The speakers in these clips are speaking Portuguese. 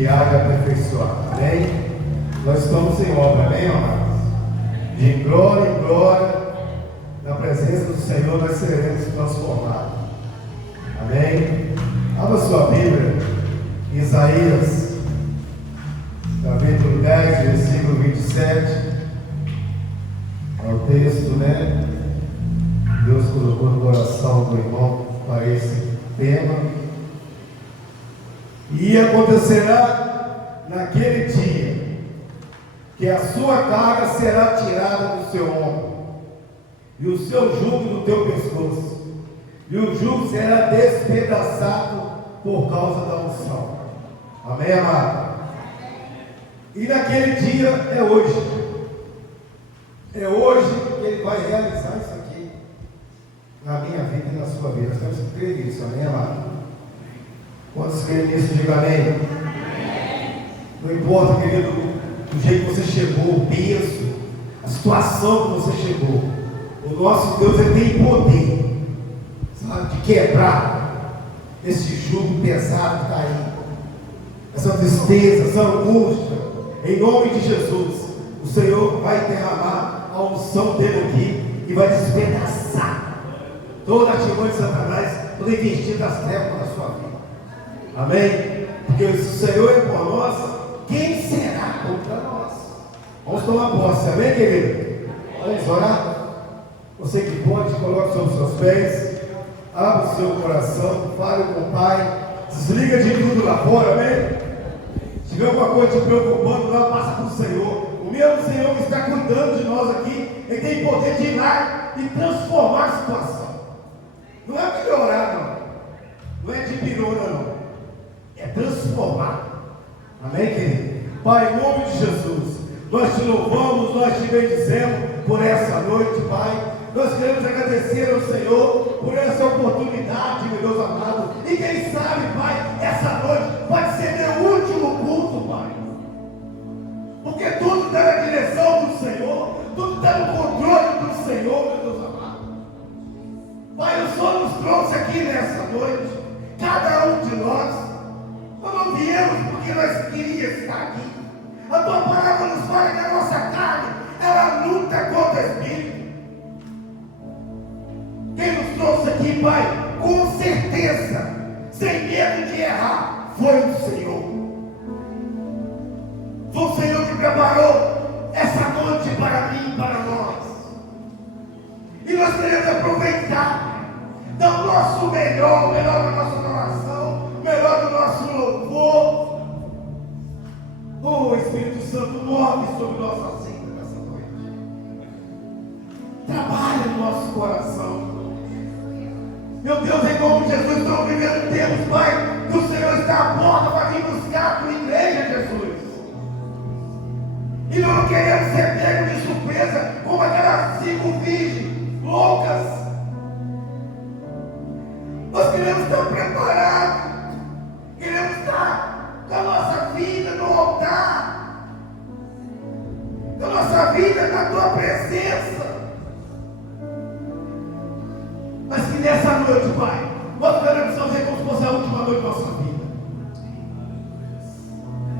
que há de aperfeiçoar. Amém? Nós estamos em obra, amém, amados? De glória em glória, na presença do Senhor, nós seremos transformados. Amém? Abra sua Bíblia, Isaías, capítulo 10, versículo 27. É o texto, né? Deus colocou no coração do irmão para esse tema. E acontecerá naquele dia que a sua carga será tirada do seu ombro, e o seu jugo do teu pescoço, e o jugo será despedaçado por causa da unção. Amém, amado? E naquele dia é hoje. É hoje que Ele vai realizar isso aqui na minha vida e na sua vida. Nós temos que crer nisso, amém, amado? Quantos creem nisso, diga amém. Não importa, querido, do jeito que você chegou, o peso, a situação que você chegou, o nosso Deus, Ele tem poder, sabe, de quebrar esse jugo pesado que está aí, essa tristeza, essa angústia. Em nome de Jesus, o Senhor vai derramar a unção dele aqui e vai despedaçar toda a artimanha de Satanás, toda investida das trevas na sua vida. Amém? Porque se o Senhor é por nós, quem será contra nós? Vamos tomar posse, amém, querido? Vamos orar? Você que pode, coloque sobre os seus pés, abra o seu coração, fale com o Pai, desliga de tudo lá fora, amém? Se tiver alguma coisa te preocupando, lá passa para o Senhor. O mesmo Senhor que está cuidando de nós aqui, Ele tem poder de ir lá e transformar a situação. Não é melhorar, não. Não é de pirona, não. É transformar. Amém, querido? Pai, em nome de Jesus, nós te louvamos, nós te bendizemos por essa noite, Pai. Nós queremos agradecer ao Senhor por essa oportunidade, meu Deus amado. E quem sabe, Pai, essa noite pode ser meu último culto, Pai. Porque tudo está na direção do Senhor, tudo está no controle do Senhor, meu Deus amado. Pai, o Senhor nos trouxe aqui nessa noite, cada um de nós. Nós não viemos porque nós queríamos estar aqui. A tua palavra nos fala que a nossa carne, ela luta contra o Espírito. Quem nos trouxe aqui, Pai, com certeza, sem medo de errar, foi o Senhor. Foi o Senhor que preparou essa noite para mim e para nós. E nós queremos aproveitar, dar o nosso melhor, o melhor da nossa oração, o melhor do nosso louvor. Oh, Espírito Santo, move sobre nossa vida nessa noite. Trabalha no nosso coração. Meu Deus, em nome de Jesus, estamos vivendo tempos, Pai, que o Senhor está à porta para vir buscar a tua igreja, Jesus. E nós não queremos ser pegos de surpresa como aquelas 5 virgens loucas. Nós queremos estar preparados. Queremos estar com a nossa vida no altar, com a nossa vida na tua presença. Mas que nessa noite, Pai, nós queremos fazer como se fosse a última noite da nossa vida.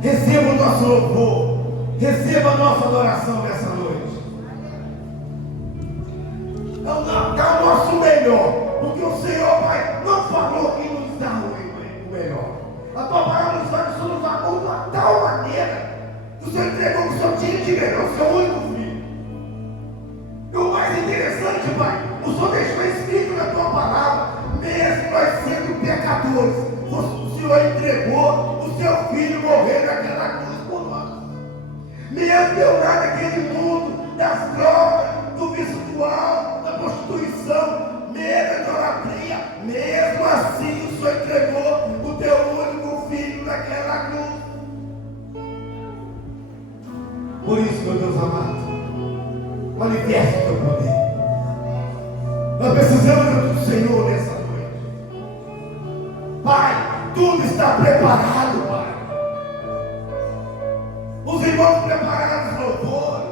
Receba o nosso louvor, receba a nossa adoração nessa noite. Dá o nosso melhor, porque o Senhor, Pai, não falou que nos dá o melhor. A tua palavra nos fala que o Senhor nos amou de uma tal maneira que o Senhor entregou o seu tinha de melhor, o seu único filho. E o mais interessante, Pai, o Senhor deixou escrito na tua palavra, mesmo nós sendo pecadores, o Senhor entregou o seu filho morrer naquela cruz por nós. Mesmo eu lá naquele mundo das drogas, do virtual, da prostituição, medo da idolatria, mesmo assim o Senhor entregou o teu único filho naquela cruz. Por isso, meu Deus amado, manifeste o teu poder. Nós precisamos do Senhor nessa noite. Pai, tudo está preparado, Pai. Os irmãos prepararam os louvores.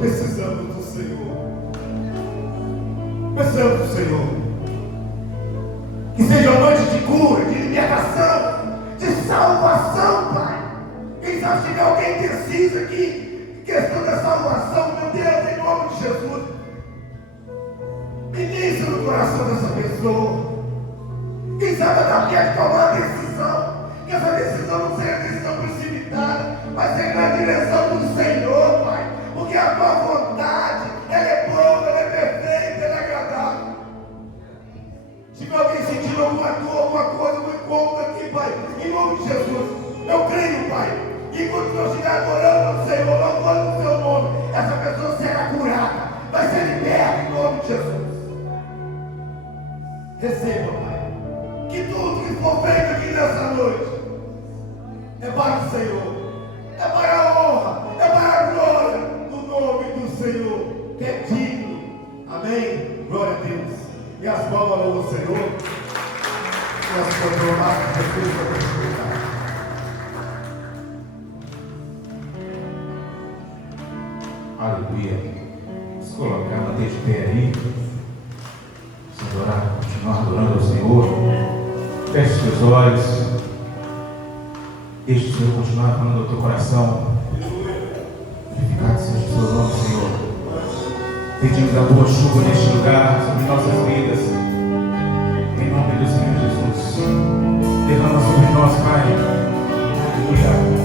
Precisamos do Senhor. Precisamos do Senhor. Que seja uma noite de cura, de libertação, de salvação, Pai. Quem sabe se tiver alguém indeciso aqui, questão da salvação, meu Deus, em nome de Jesus. Ministra no coração dessa pessoa. Quem sabe ela quer tomar uma decisão. Que essa decisão não seja decisão precipitada, mas seja na direção do Senhor, Pai. Porque a tua vontade, ela é boa, ela é perfeita, ela é agradável. Se alguém sentindo alguma dor, alguma coisa, algum incômodo aqui, Pai, em nome de Jesus, eu creio, Pai, e quando nós estiver adorando ao Senhor, louvando o seu nome, essa pessoa será curada, vai ser liberta em nome de Jesus. Receba, Pai, que tudo que for feito aqui nessa noite é para o Senhor, é para a honra, é para a glória do nome do Senhor, que é digno. Amém? Glória a Deus. E as palmas louvam o Senhor. Nós podemos orar com Jesus para continuar. Aleluia. Se colocar, bater de pé aí. Se adorar, continuar adorando ao Senhor. Feche os seus olhos. Deixe o Senhor continuar falando ao teu coração. Glorificado seja o seu nome, Senhor. Pedimos a boa chuva neste lugar sobre nossas vidas. Em nome do Senhor Jesus. Derrama sobre nós, Pai. Aleluia.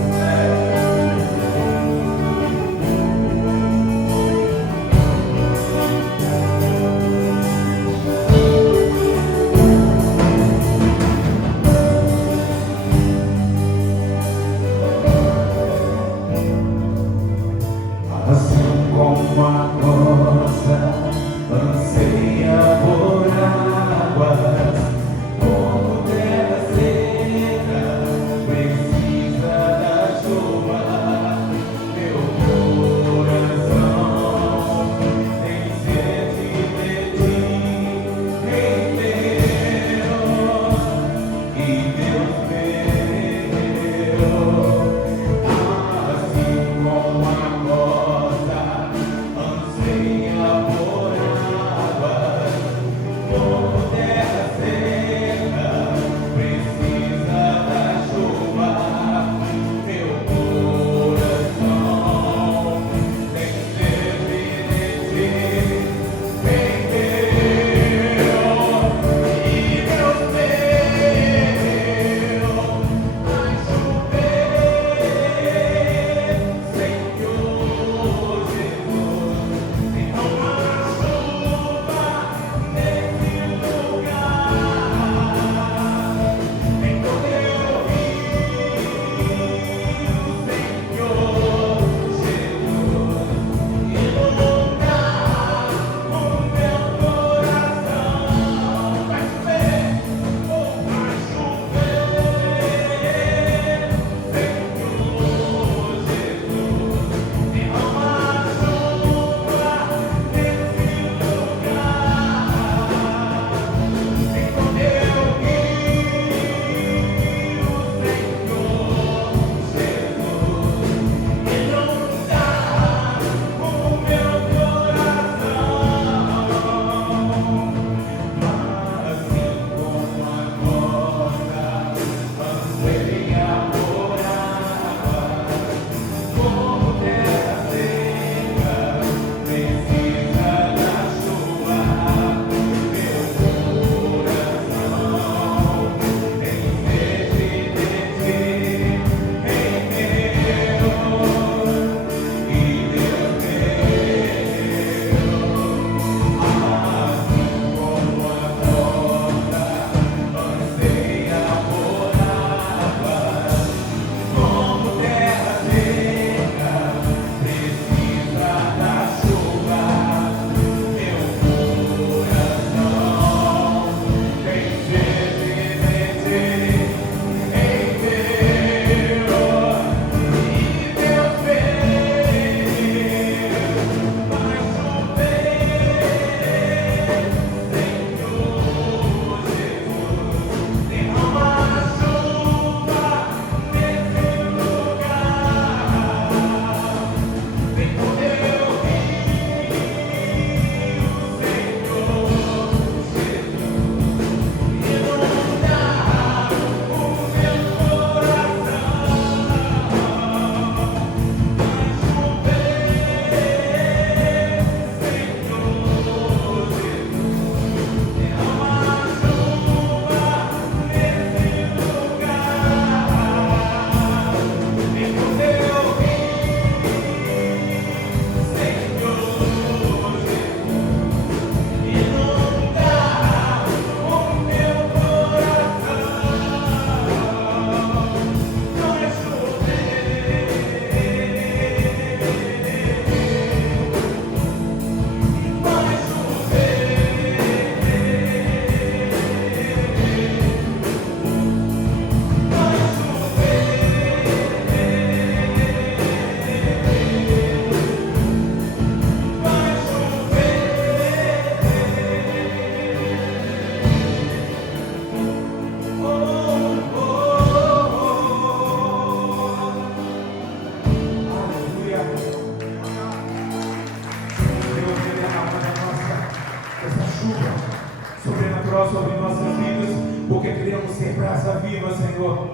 Senhor, sobre nossas vidas, porque queremos ser brasa viva, Senhor.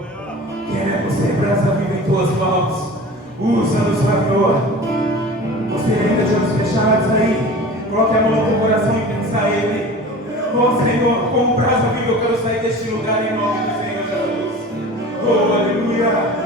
Queremos ser brasa viva em tuas mãos. Usa-nos, Senhor. Você ainda de olhos fechados aí, coloque a mão no teu coração e pensa a Ele. Oh Senhor, como brasa viva eu quero sair deste lugar em nome do Senhor Jesus. Oh, aleluia.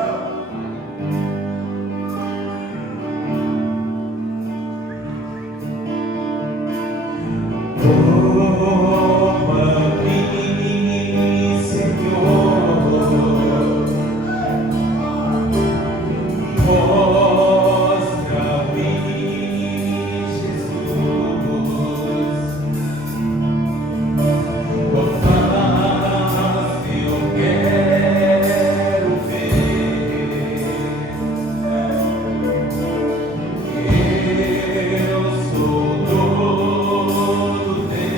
Eu sou todo teu.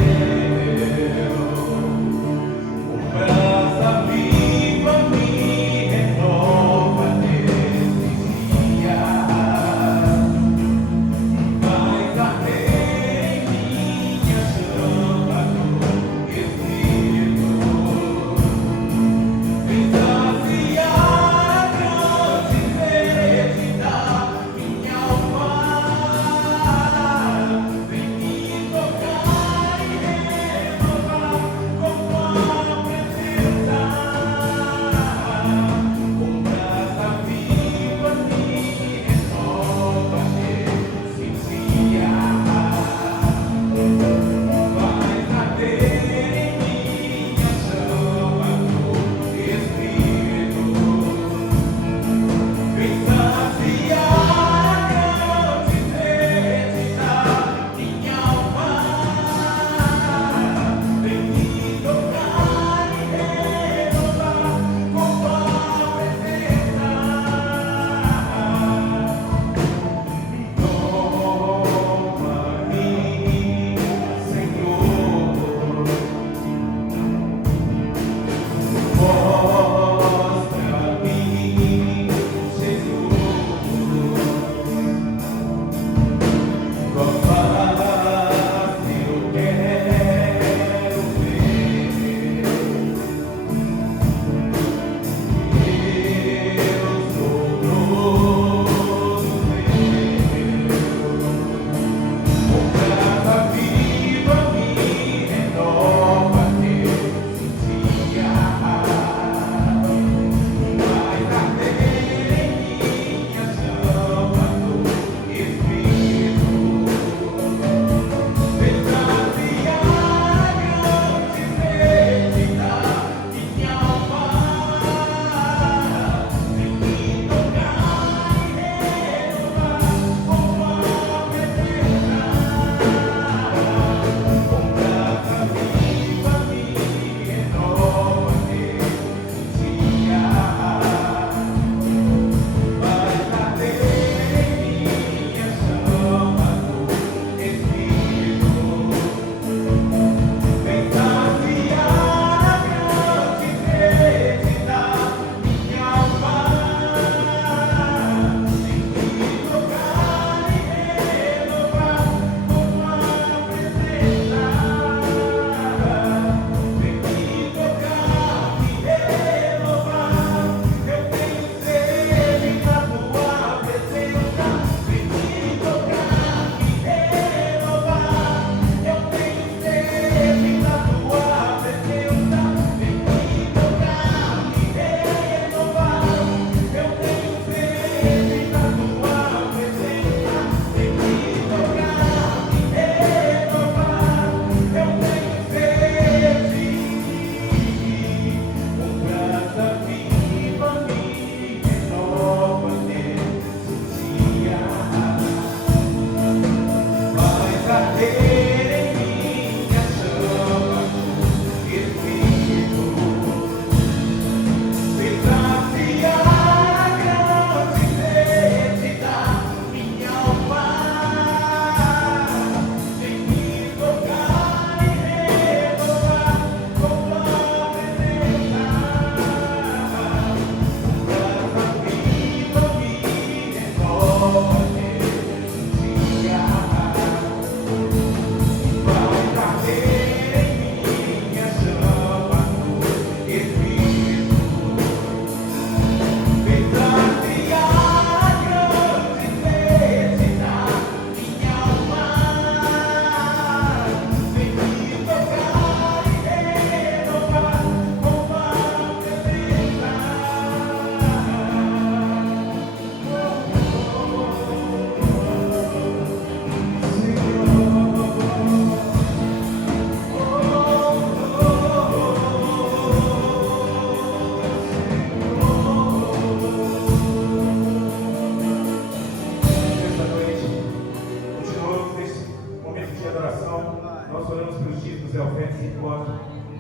José Alfredo, enquanto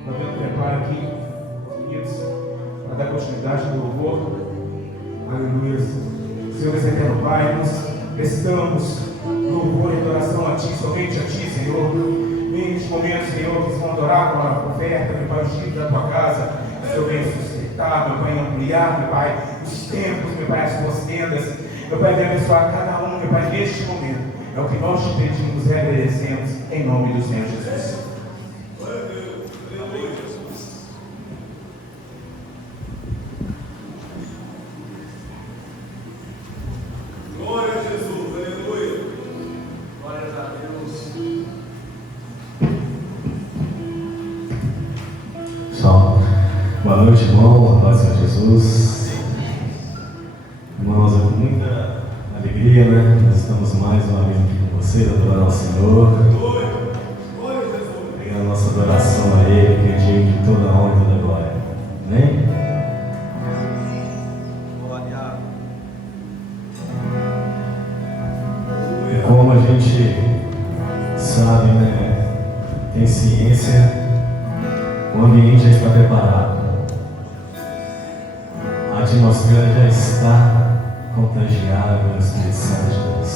também prepara aqui os meninos para dar continuidade no louvor. Aleluia. Senhor, eterno Pai, nós prestamos louvor e adoração a Ti, somente a Ti, Senhor. Neste momento, Senhor, que vão adorar com a oferta, meu Pai, os dias da Tua casa. Senhor, venha sustentar, meu Pai, ampliar, meu Pai, os templos, meu Pai, as Tuas tendas. Meu Pai, venha abençoar cada um, meu Pai, neste momento. É o que nós te pedimos e agradecemos em nome do Senhor Jesus. Glória a Jesus, aleluia. Glória a Deus. Pessoal, boa noite, irmão, a paz do Senhor Jesus. Irmãos, é com muita alegria, né? Nós estamos mais uma vez aqui com vocês, adorando ao Senhor. Pegando a nossa adoração a Ele, que é digno de toda a honra e toda a glória. Amém? E como a gente sabe, né? Tem ciência, o ambiente já está preparado. A atmosfera já está contagiada pelo Espírito Santo de Deus.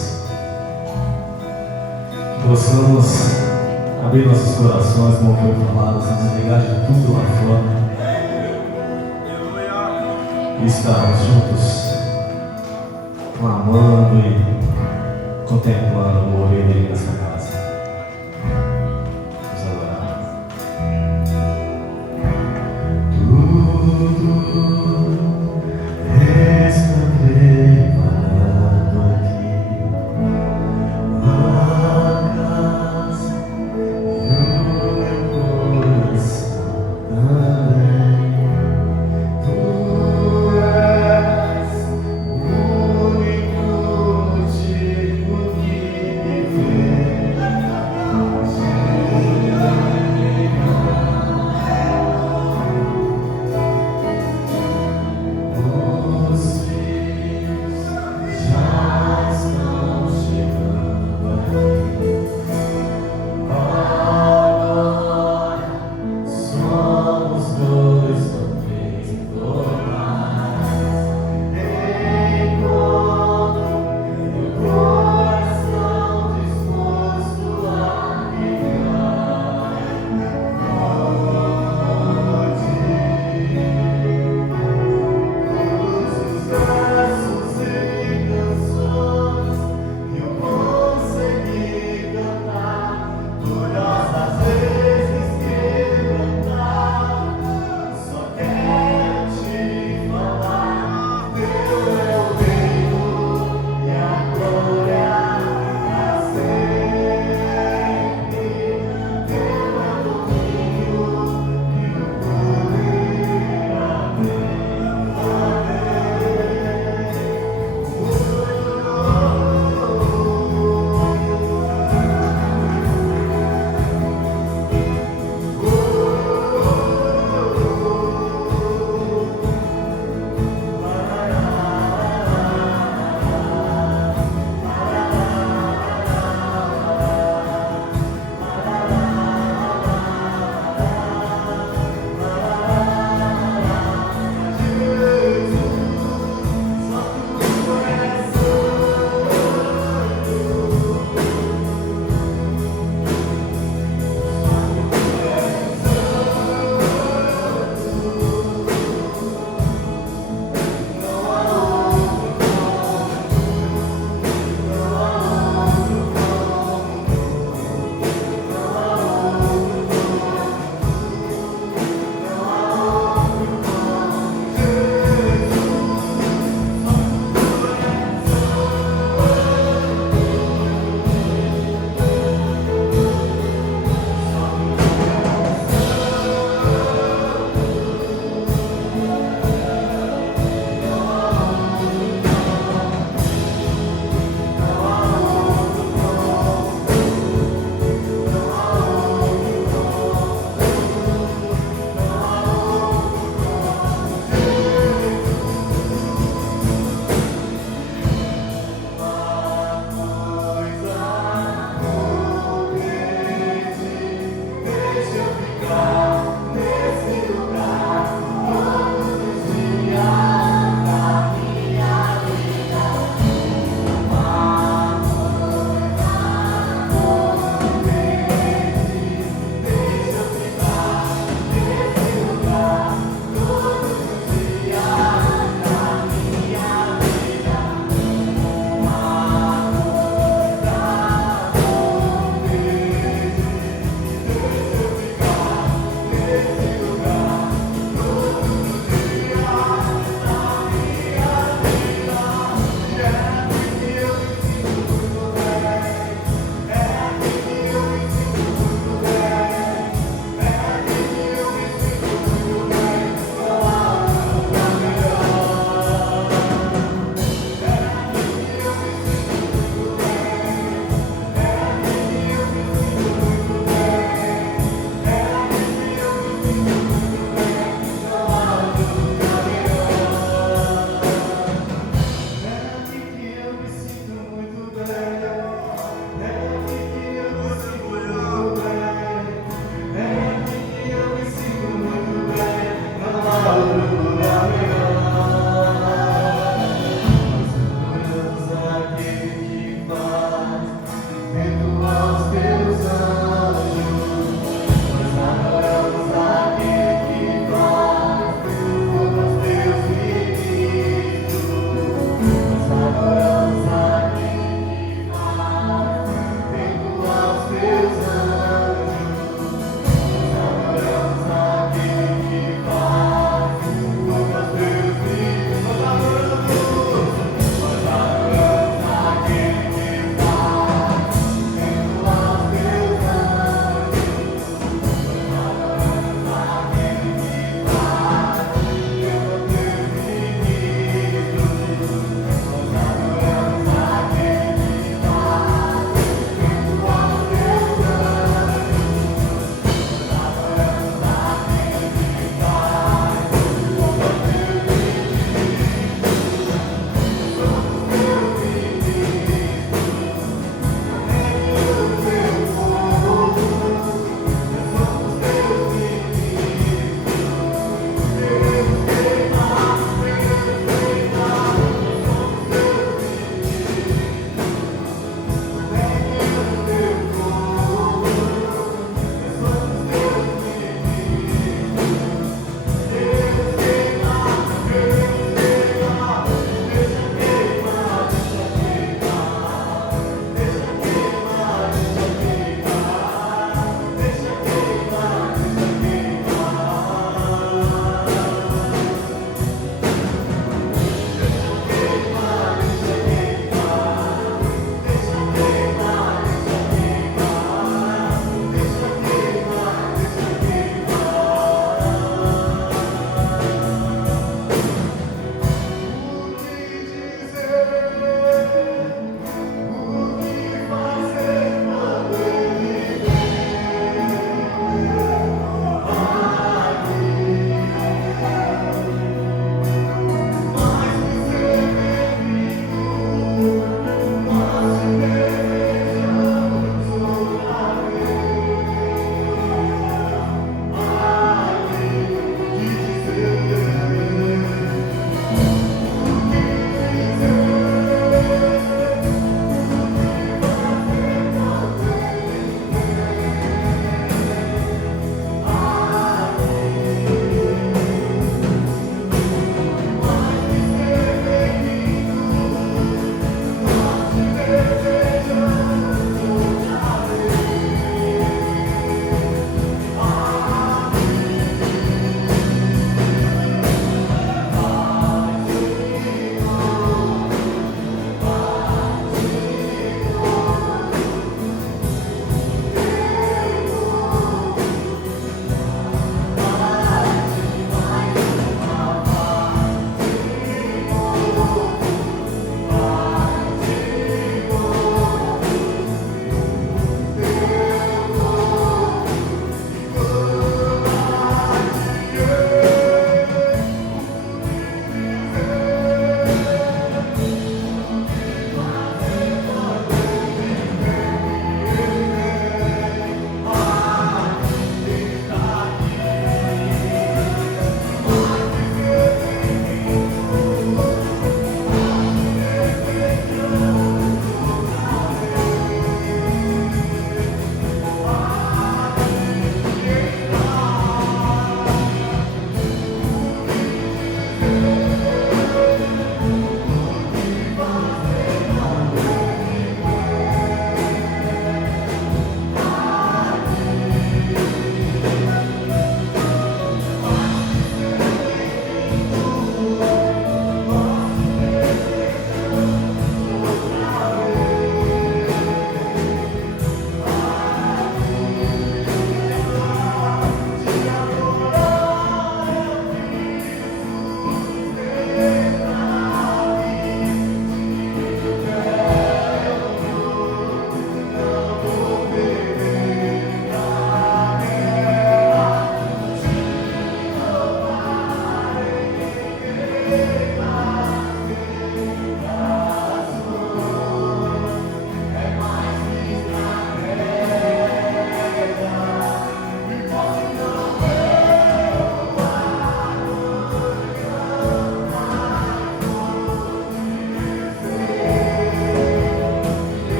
Que possamos abrir nossos corações, como foi falado, se desligar de tudo lá fora e estarmos juntos, clamando e contemplando o mover dele nessa casa. Vamos adorar. Tudo está preparado aqui, a casa e o meu coração também. Tu és o único motivo que me fez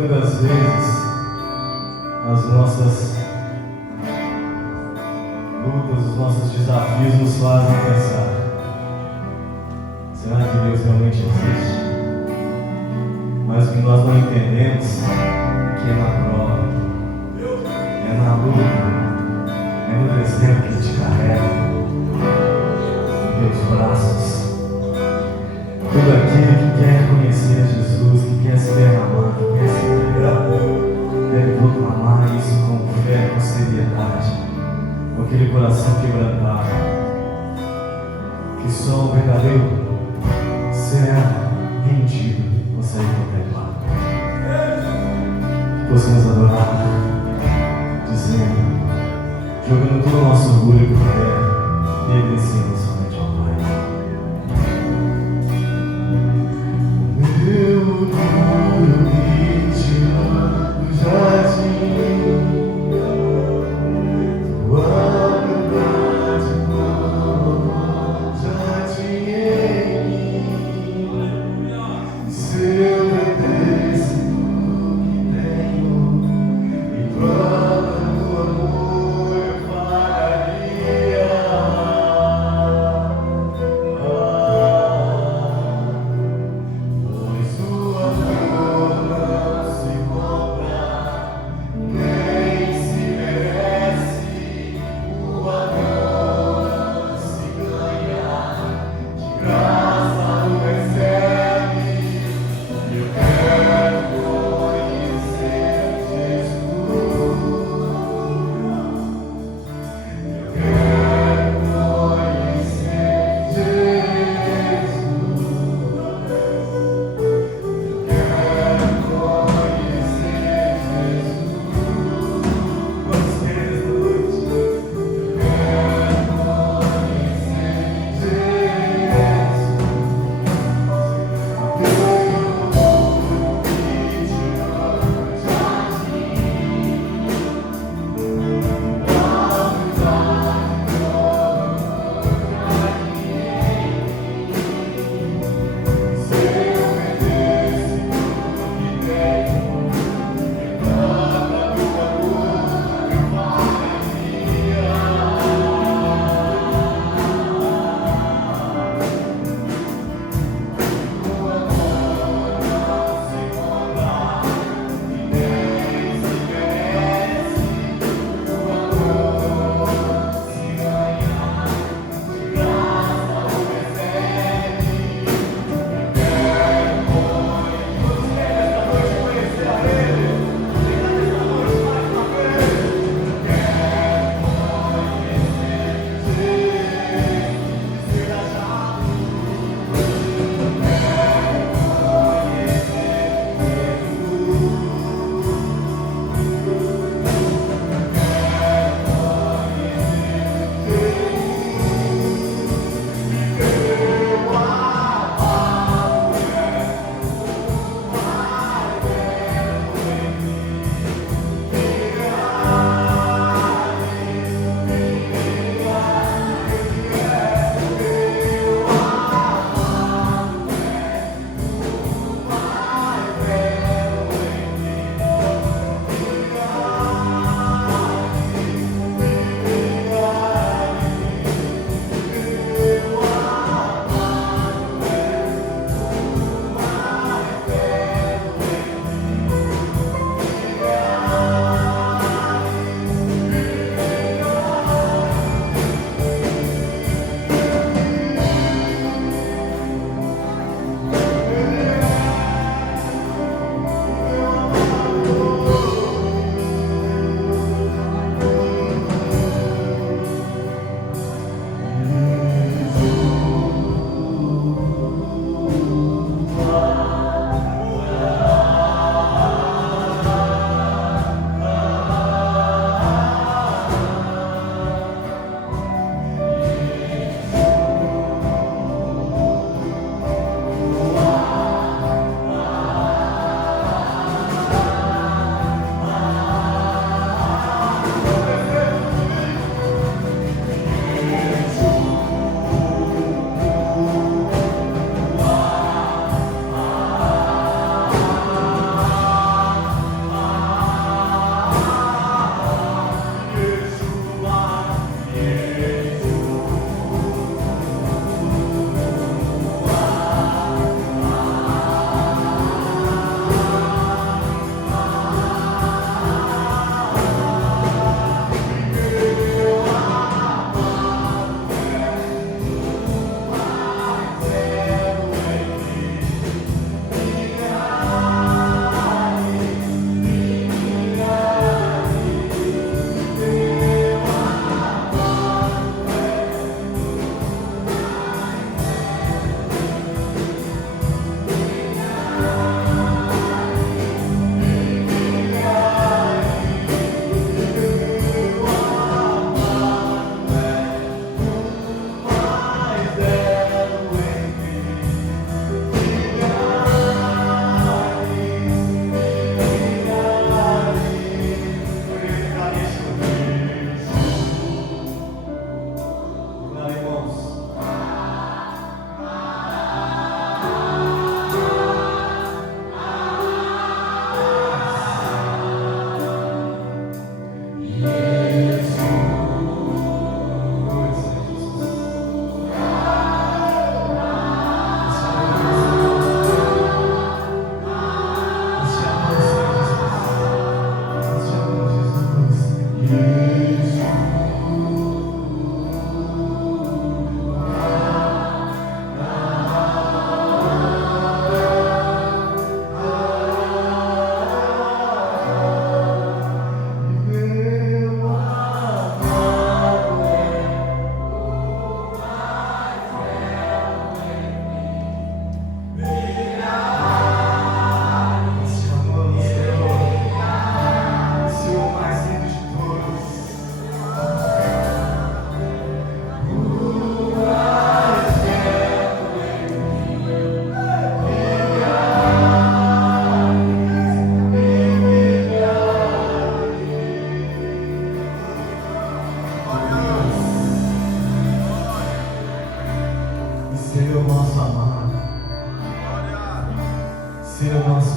muitas das vezes as nossas lutas, os nossos desafios nos fazem pensar: será que Deus realmente existe? Mas o que nós não entendemos é que é na prova, é na luta, é no deserto que Ele te carrega em teus braços. Todo aquele que quer conhecer Jesus, que quer se derramar, que quer se entregar, deve proclamar isso com fé, com seriedade, com aquele coração quebrantado, que só o verdadeiro servo rendido consegue contemplar. Que possamos adorar, dizendo, jogando todo o nosso orgulho por terra e obedecendo somente ao Pai. Meu orgulho me tirou do jardim, tua verdade nova já tinha em mim. Se eu perdesse tudo que tenho em prova do amor, eu pagaria.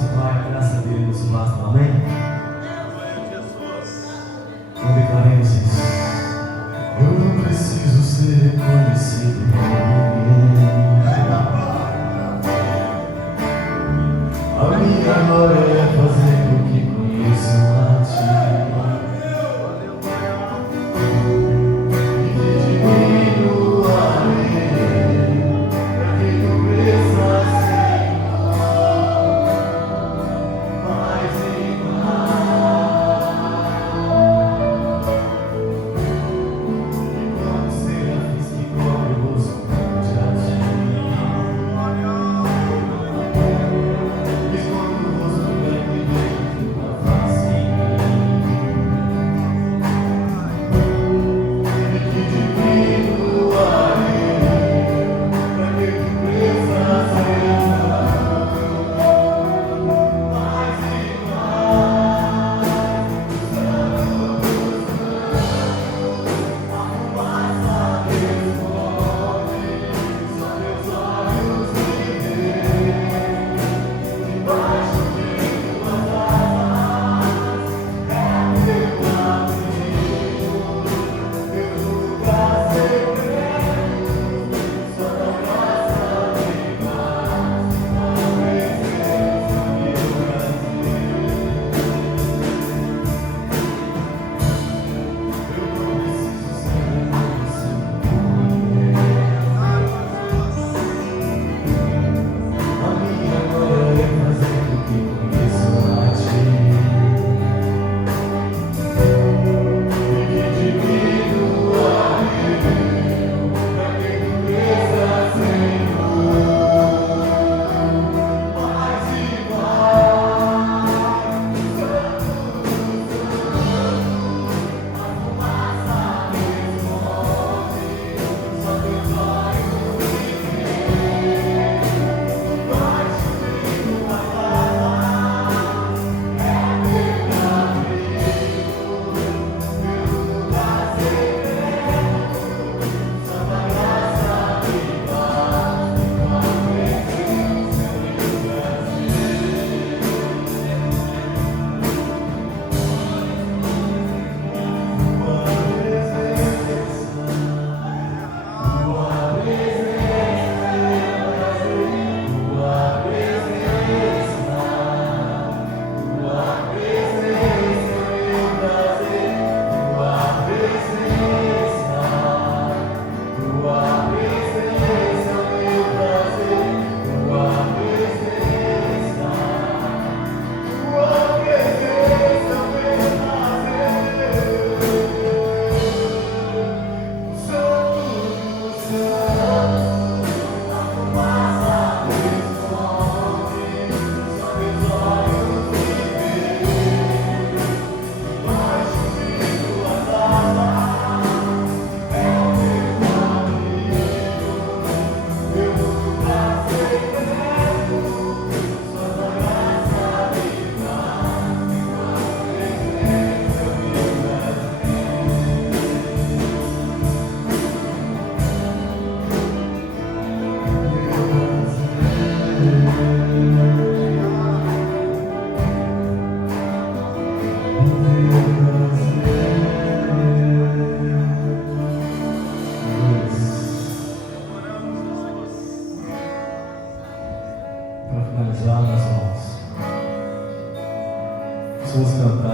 nosso Pai, a graça dele nos basta, amém? Então declaremos isso. Eu não preciso ser reconhecido por ninguém. A minha glória é fazer o que conheço a Ti.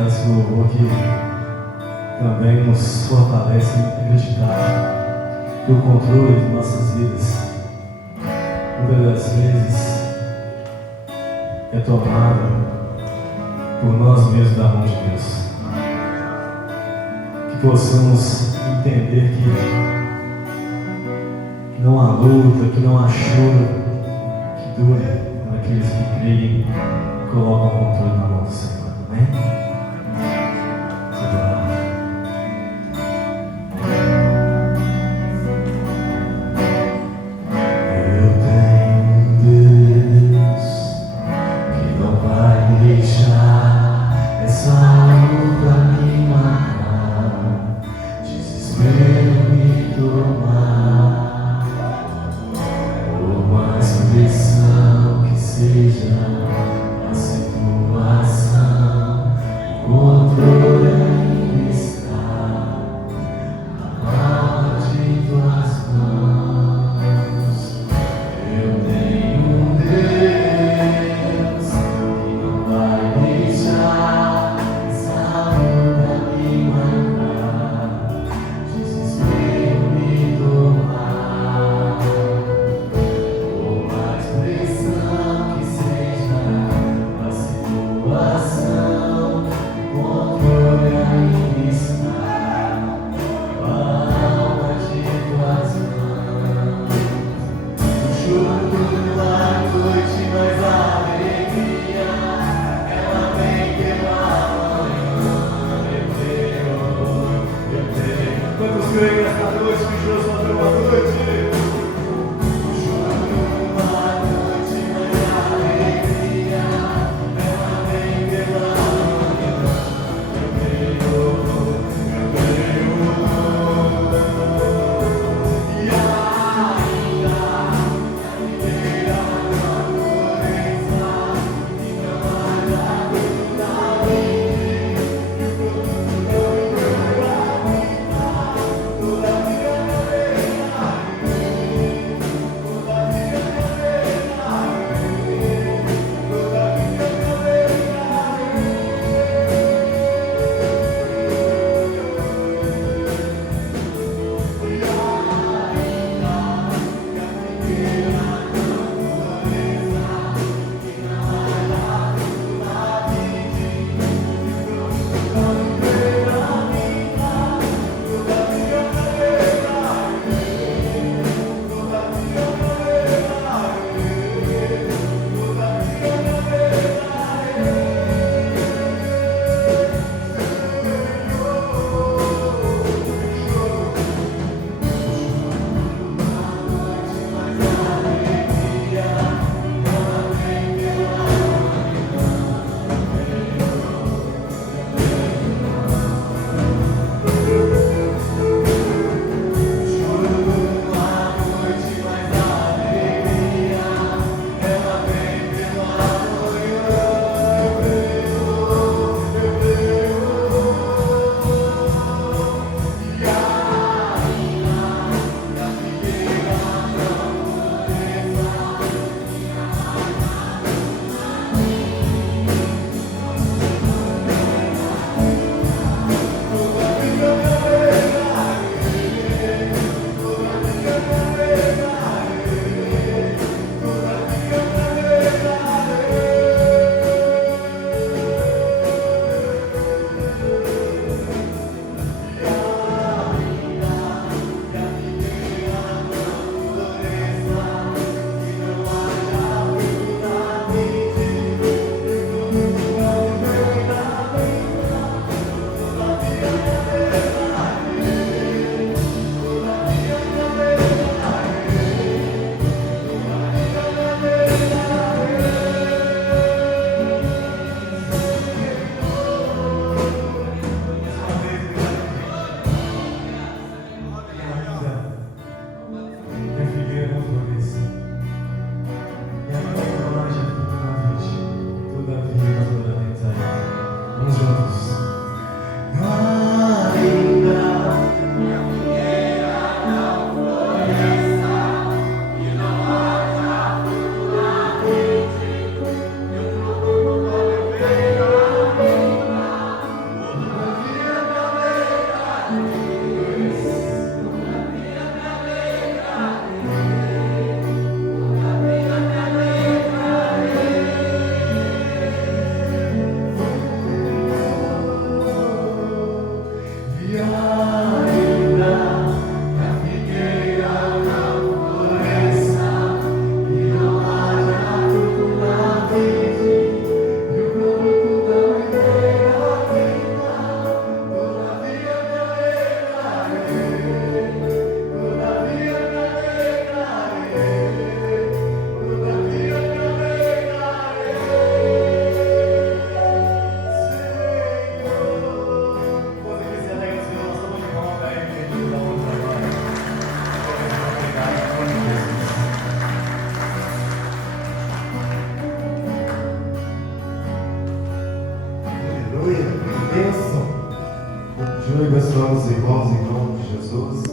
Esse louvor que também nos fortalece em acreditar que o controle de nossas vidas muitas das vezes é tomado por nós mesmos da mão de Deus. Que possamos entender que não há luta, que não há choro que dure para aqueles que creem e colocam o controle na mão do Senhor. Amém? Seja a creem nesta noite que Deus vai ter uma noite. Continue abençoando os irmãos em nome de Jesus.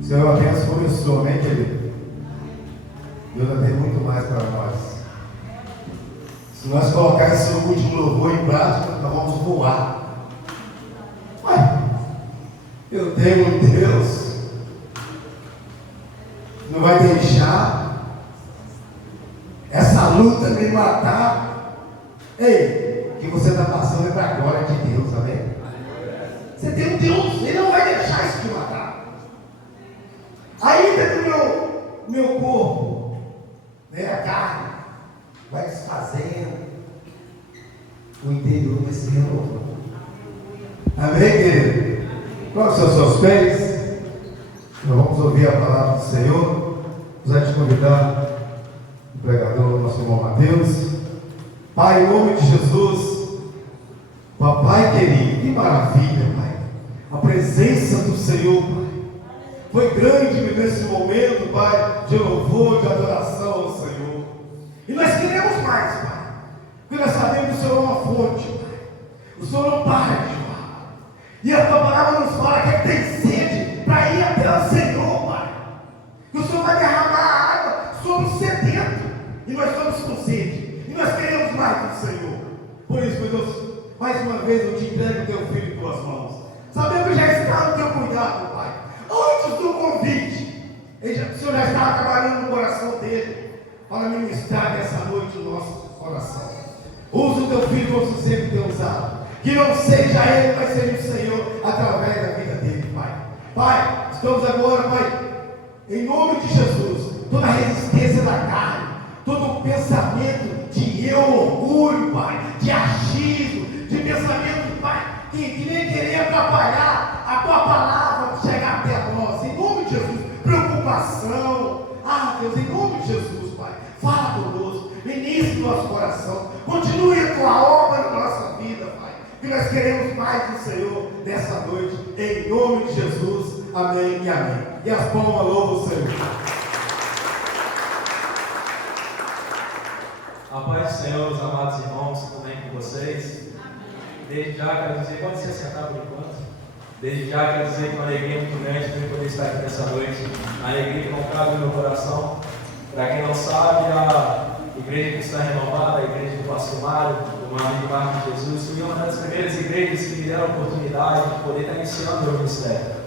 O Senhor apenas começou, amém, querido? Deus ainda tem muito mais para nós. Se nós colocar esse último louvor em prática, nós vamos voar. Ué, eu tenho um Deus que não vai deixar essa luta me matar. Ei, o que você está passando é para a glória de Deus, amém? Você tem um Deus, Ele não vai deixar isso te matar. Ainda no meu corpo, né, a carne vai desfazendo, o interior vai se renovando. Amém, querido? Coloque os seus pés. Nós vamos ouvir a palavra do Senhor. Vamos te convidar o pregador, nosso irmão Mateus. Pai, em nome de Jesus, papai querido, que maravilha, Pai. A presença do Senhor, Pai, foi grande nesse momento, Pai, de louvor, de adoração ao Senhor. E nós queremos mais, Pai, porque nós sabemos que o Senhor é uma fonte, Pai. O Senhor não para de falar. E a tua palavra nos fala que tem sede para ir até o Senhor, Pai. Que o Senhor vai derramar água sobre o sedento. E nós estamos com sede. E nós queremos mais do Senhor. Por isso, meu Deus, mais uma vez eu te entrego o teu filho em tuas mãos. Sabendo que já está no teu cuidado, Pai. Antes do convite, o Senhor já estava trabalhando no coração dele para ministrar nessa noite o nosso coração. Usa o teu filho como você sempre tem usado. Que não seja ele, mas seja o Senhor através da vida dele, Pai. Pai, estamos agora, Pai, em nome de Jesus, toda a resistência da carne, todo pensamento de eu, orgulho, Pai, de achismo, de pensamento, Pai, que nem querer atrapalhar a tua palavra chegar até nós, em nome de Jesus, preocupação, Deus, em nome de Jesus, Pai, fala conosco, ministre o nosso coração, continue a tua obra na nossa vida, Pai, que nós queremos mais do Senhor nessa noite, em nome de Jesus, amém e amém. E as palmas louvam o Senhor. A paz do Senhor, os amados irmãos, tudo bem com vocês? Desde já quero dizer, pode se assentar por enquanto. Desde já quero dizer que é uma alegria muito grande poder estar aqui nessa noite. Uma alegria que não cabe no meu coração. Para quem não sabe, a Igreja Cristã Renovada, a Igreja do Pastor Mário, do meu amigo Marcos de Jesus, foi uma das primeiras igrejas que me deram a oportunidade de poder estar iniciando o meu ministério.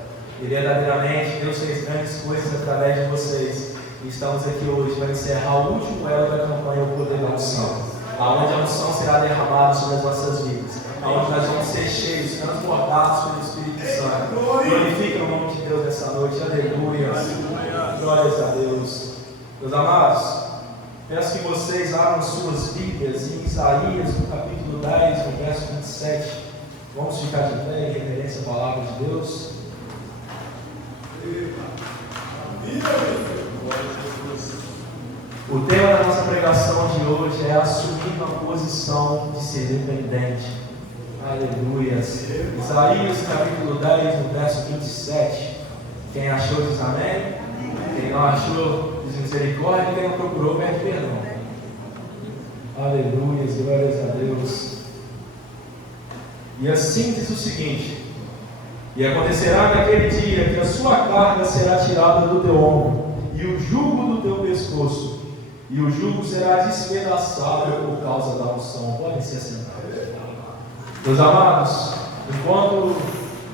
E verdadeiramente Deus fez grandes coisas através de vocês. E estamos aqui hoje para encerrar o último elo da campanha O Poder da Unção, aonde a unção será derramada sobre as nossas vidas, aonde nós vamos ser cheios, transbordados pelo Espírito Santo. Glorifica o nome de Deus nessa noite, aleluia, glórias a Deus. Meus amados, peço que vocês abram suas Bíblias em Isaías, no capítulo 10, no verso 27. Vamos ficar de pé em reverência à palavra de Deus. O tema da nossa pregação de hoje é assumir uma posição de ser dependente. Aleluia. Isaías capítulo 10, no verso 27. Quem achou diz amém. Quem não achou diz misericórdia. Quem não procurou pede perdão. Aleluia, glórias a Deus. E assim diz o seguinte: e acontecerá naquele dia que a sua carga será tirada do teu ombro, e o jugo do teu pescoço, e o jugo será despedaçado por causa da unção. Podem se assentar. Meus amados, enquanto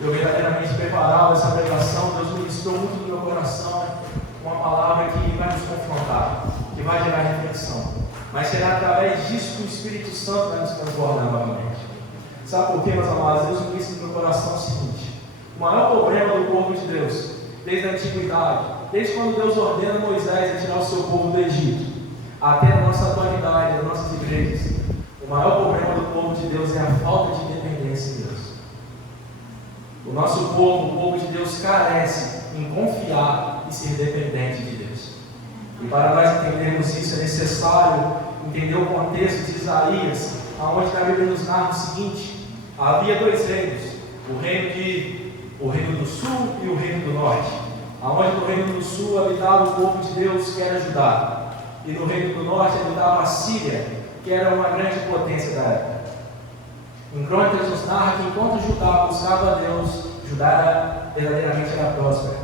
eu verdadeiramente preparava essa pregação, Deus ministrou muito no meu coração uma palavra que vai nos confrontar, que vai gerar reflexão, mas será através disso que o Espírito Santo vai nos transformar novamente. Sabe por quê, meus amados? Deus ministra no meu coração o seguinte: o maior problema do povo de Deus, desde a antiguidade, desde quando Deus ordena Moisés a tirar o seu povo do Egito, até na nossa atualidade, nas nossas igrejas, o maior problema do povo de Deus é a falta de dependência em Deus. O nosso povo, o povo de Deus, carece em confiar e ser dependente de Deus. E para nós entendermos isso, é necessário entender o contexto de Isaías, onde a Bíblia nos narra o seguinte: havia dois reinos, o reino do sul e o reino do norte. Aonde no reino do sul habitava o povo de Deus, que era Judá, e no reino do norte habitava a Síria, que era uma grande potência da época. Em Crônicas nos narra que enquanto Judá buscava a Deus, Judá verdadeiramente era próspera.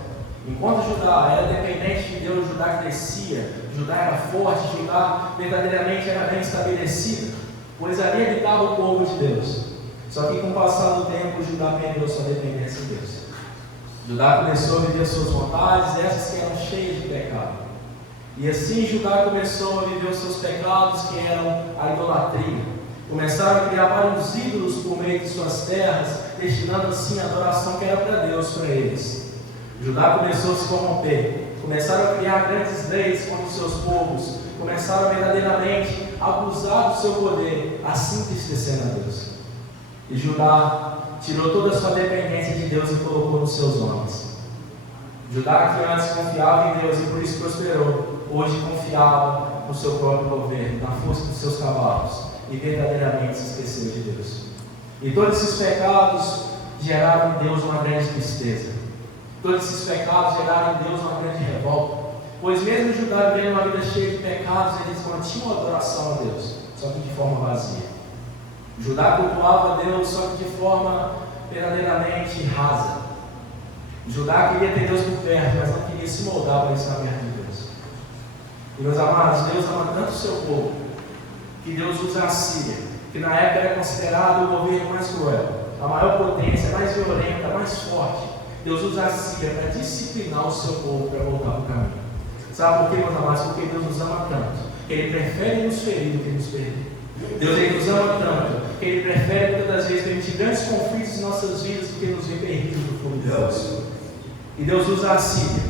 Enquanto Judá era dependente de Deus, Judá crescia, Judá era forte, Judá verdadeiramente era bem estabelecido, pois ali habitava o povo de Deus. Só que com o passar do tempo, Judá perdeu sua dependência em Deus. Judá começou a viver suas vontades, essas que eram cheias de pecado. E assim Judá começou a viver os seus pecados, que eram a idolatria. Começaram a criar vários ídolos por meio de suas terras, destinando assim a adoração que era para Deus, para eles. Judá começou a se corromper, começaram a criar grandes leis contra os seus povos, começaram a verdadeiramente abusar do seu poder, assim entristecendo a Deus. E Judá tirou toda a sua dependência de Deus e colocou nos seus homens. Judá, que antes confiava em Deus e por isso prosperou, hoje confiava no seu próprio governo, na força dos seus cavalos, e verdadeiramente se esqueceu de Deus. E todos esses pecados geraram em Deus uma grande tristeza. Todos esses pecados geraram em Deus uma grande revolta. Pois mesmo Judá vivendo uma vida cheia de pecados, eles mantinham a adoração a Deus, só que de forma vazia. Judá cultuava a Deus, só que de forma verdadeiramente rasa. Judá queria ter Deus por perto, mas não queria se moldar para o ensinamento de Deus. E meus amados, Deus ama tanto o seu povo, que Deus usa a Síria, que na época era considerado o governo mais cruel, a maior potência, mais violenta, mais forte. Deus usa a Síria para disciplinar o seu povo para voltar para o caminho. Sabe por quê, meus amados? Porque Deus nos ama tanto, que Ele prefere nos ferir do que nos perder. Deus Ele nos ama tanto, que Ele prefere muitas das vezes permitir grandes conflitos em nossas vidas do que nos ver perdidos no fogo de Deus. E Deus usa a Síria.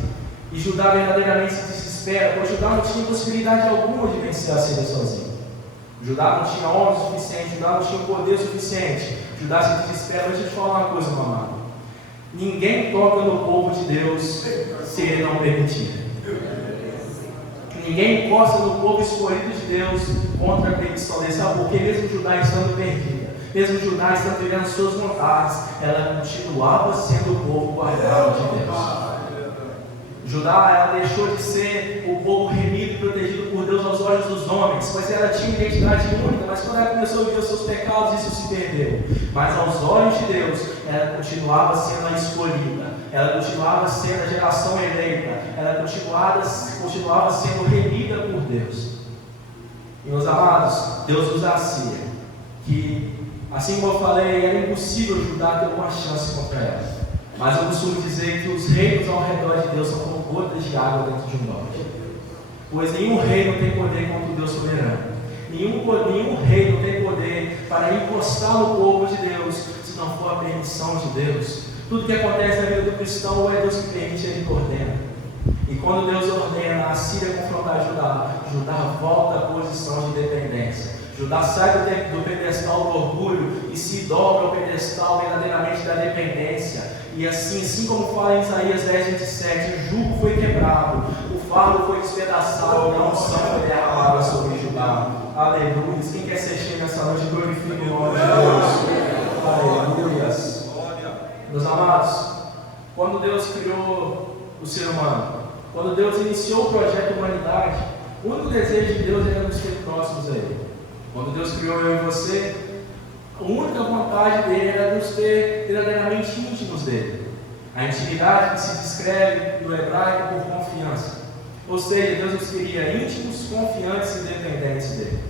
E Judá verdadeiramente se desespera, pois Judá não tinha possibilidade alguma de vencer a Síria sozinho. Judá não tinha homem suficiente, Judá não tinha poder suficiente. Judá se desespera. Deixa eu te falar uma coisa, meu amado. Ninguém toca no povo de Deus se Ele não permitir. Ninguém encosta no povo escolhido de Deus contra a permissão dele. Sabe por quê? Mesmo Judá estando perdida, mesmo Judá estando vivendo suas vontades, ela continuava sendo o povo guardado de Deus. Judá, ela deixou de ser o povo remido e protegido por Deus aos olhos dos homens, pois ela tinha uma identidade única, mas quando ela começou a viver os seus pecados, isso se perdeu. Mas aos olhos de Deus, ela continuava sendo a escolhida, ela continuava sendo a geração eleita, ela continuava sendo remida por Deus. E meus amados, Deus usa a Síria, que, assim como eu falei, era impossível Judá ter uma chance contra ela. Mas eu costumo dizer que os reinos ao redor de Deus são como gotas de água dentro de um balde. Pois nenhum reino tem poder contra o Deus soberano. Nenhum reino tem poder para encostar no povo de Deus, se não for a permissão de Deus. Tudo que acontece na vida do cristão ou é Deus que permite, Ele ordena. E quando Deus ordena a Síria confrontar Judá, Judá volta à posição de dependência. Judá sai do pedestal do orgulho e se dobra ao pedestal verdadeiramente da dependência. E assim como fala em Isaías 10:27, o jugo foi quebrado, o fardo foi despedaçado e a unção foi derramada sobre Judá. Aleluia. Quem quer ser cheio nessa noite, glorifica o nome de Deus. Aleluia. Meus amados, quando Deus criou o ser humano, quando Deus iniciou o projeto da humanidade, o único desejo de Deus era nos ter próximos a Ele. Quando Deus criou eu e você, a única vontade dele era nos ter verdadeiramente íntimos dele. A intimidade que se descreve no hebraico por confiança. Ou seja, Deus nos queria íntimos, confiantes e dependentes dele.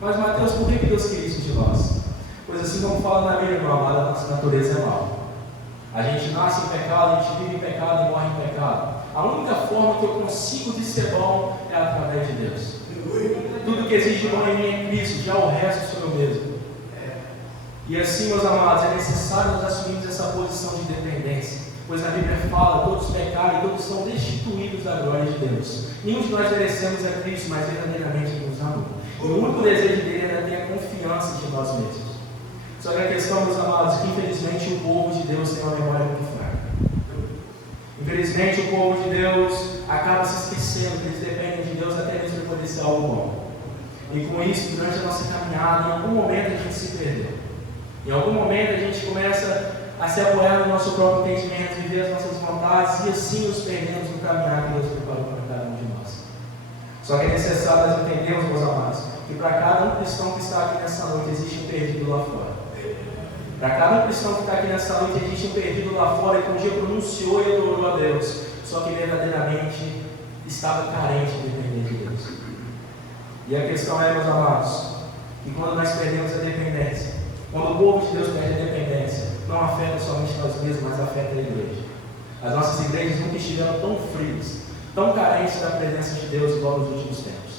Mas Mateus, por que Deus queria isso de nós? Pois assim como fala na Bíblia, a nossa natureza é mal. A gente nasce em pecado, a gente vive em pecado e morre em pecado. A única forma que eu consigo de ser bom é através de Deus. Tudo que existe de bom em mim é Cristo, já o resto sou eu mesmo. E assim, meus amados, é necessário nós assumirmos essa posição de dependência, pois a Bíblia fala, todos pecaram e todos são destituídos da glória de Deus. Nenhum de nós merecemos a Cristo, mas verdadeiramente Ele nos amou. E o único desejo dele era ter a confiança de nós mesmos. Só que a questão, meus amados, é que infelizmente o povo de Deus tem uma memória muito fraca. Infelizmente o povo de Deus acaba se esquecendo que eles dependem de Deus até mesmo para poder ser algo bom. E com isso, durante a nossa caminhada, em algum momento a gente se perdeu. Em algum momento a gente começa a se apoiar no nosso próprio entendimento, viver as nossas vontades e assim nos perdemos no caminhar que Deus preparou para cada um de nós. Só que é necessário nós entendermos, meus amados, que para cada um cristão que está aqui nessa noite existe um perdido lá fora. Para cada um cristão que está aqui nessa noite existe um perdido lá fora que um dia pronunciou e adorou a Deus, só que verdadeiramente estava carente de depender de Deus. E a questão é, meus amados, que quando nós perdemos a dependência, quando o povo de Deus perde a dependência, não afeta somente nós mesmos, mas afeta a igreja. As nossas igrejas nunca estiveram tão frias, tão carentes da presença de Deus igual nos últimos tempos.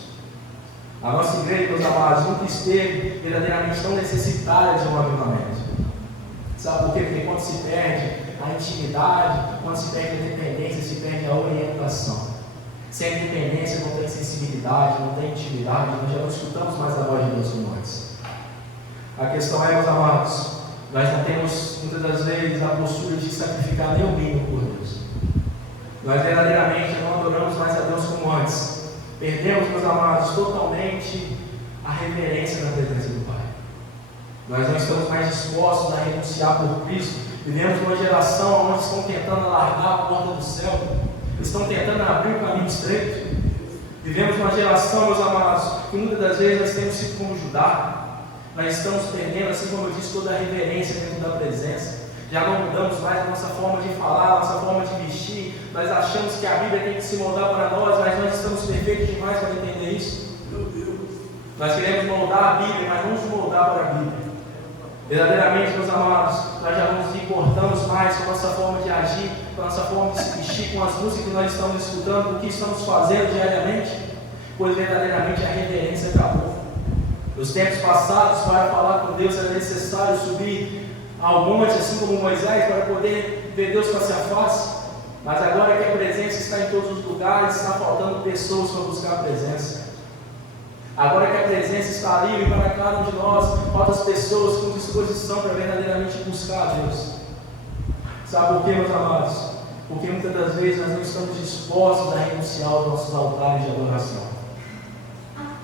A nossa igreja, meus amados, nunca esteve verdadeiramente tão necessitada de um avivamento. Sabe por quê? Porque quando se perde a intimidade, quando se perde a dependência, se perde a orientação. Sem a dependência não tem sensibilidade, não tem intimidade, nós já não escutamos mais a voz de Deus como antes. A questão é, meus amados, Nós não temos, muitas das vezes, a postura de sacrificar nem o mínimo por Deus. Nós verdadeiramente não adoramos mais a Deus como antes. Perdemos, meus amados, totalmente a reverência na presença do Pai. Nós não estamos mais dispostos a renunciar por Cristo. Vivemos uma geração onde estão tentando alargar a porta do céu, estão tentando abrir o caminho estreito. Vivemos uma geração, meus amados, que muitas das vezes nós temos sido como Judá. Nós estamos perdendo, assim como eu disse, toda a reverência dentro da presença. Já não mudamos mais a nossa forma de falar, a nossa forma de vestir. Nós achamos que a Bíblia tem que se moldar para nós, mas nós estamos perfeitos demais para entender isso. Nós queremos moldar a Bíblia, mas não nos moldar para a Bíblia. Verdadeiramente, meus amados, nós já não nos importamos mais com a nossa forma de agir, com a nossa forma de se vestir, com as músicas que nós estamos escutando, com o que estamos fazendo diariamente, pois verdadeiramente a reverência acabou. Nos tempos passados, para falar com Deus era necessário subir ao monte, assim como Moisés, para poder ver Deus face a face. Mas agora que a presença está em todos os lugares, está faltando pessoas para buscar a presença. Agora que a presença está livre para cada um de nós, faltam as pessoas com disposição para verdadeiramente buscar a Deus. Sabe por quê, meus amados? Porque muitas das vezes nós não estamos dispostos a renunciar aos nossos altares de adoração.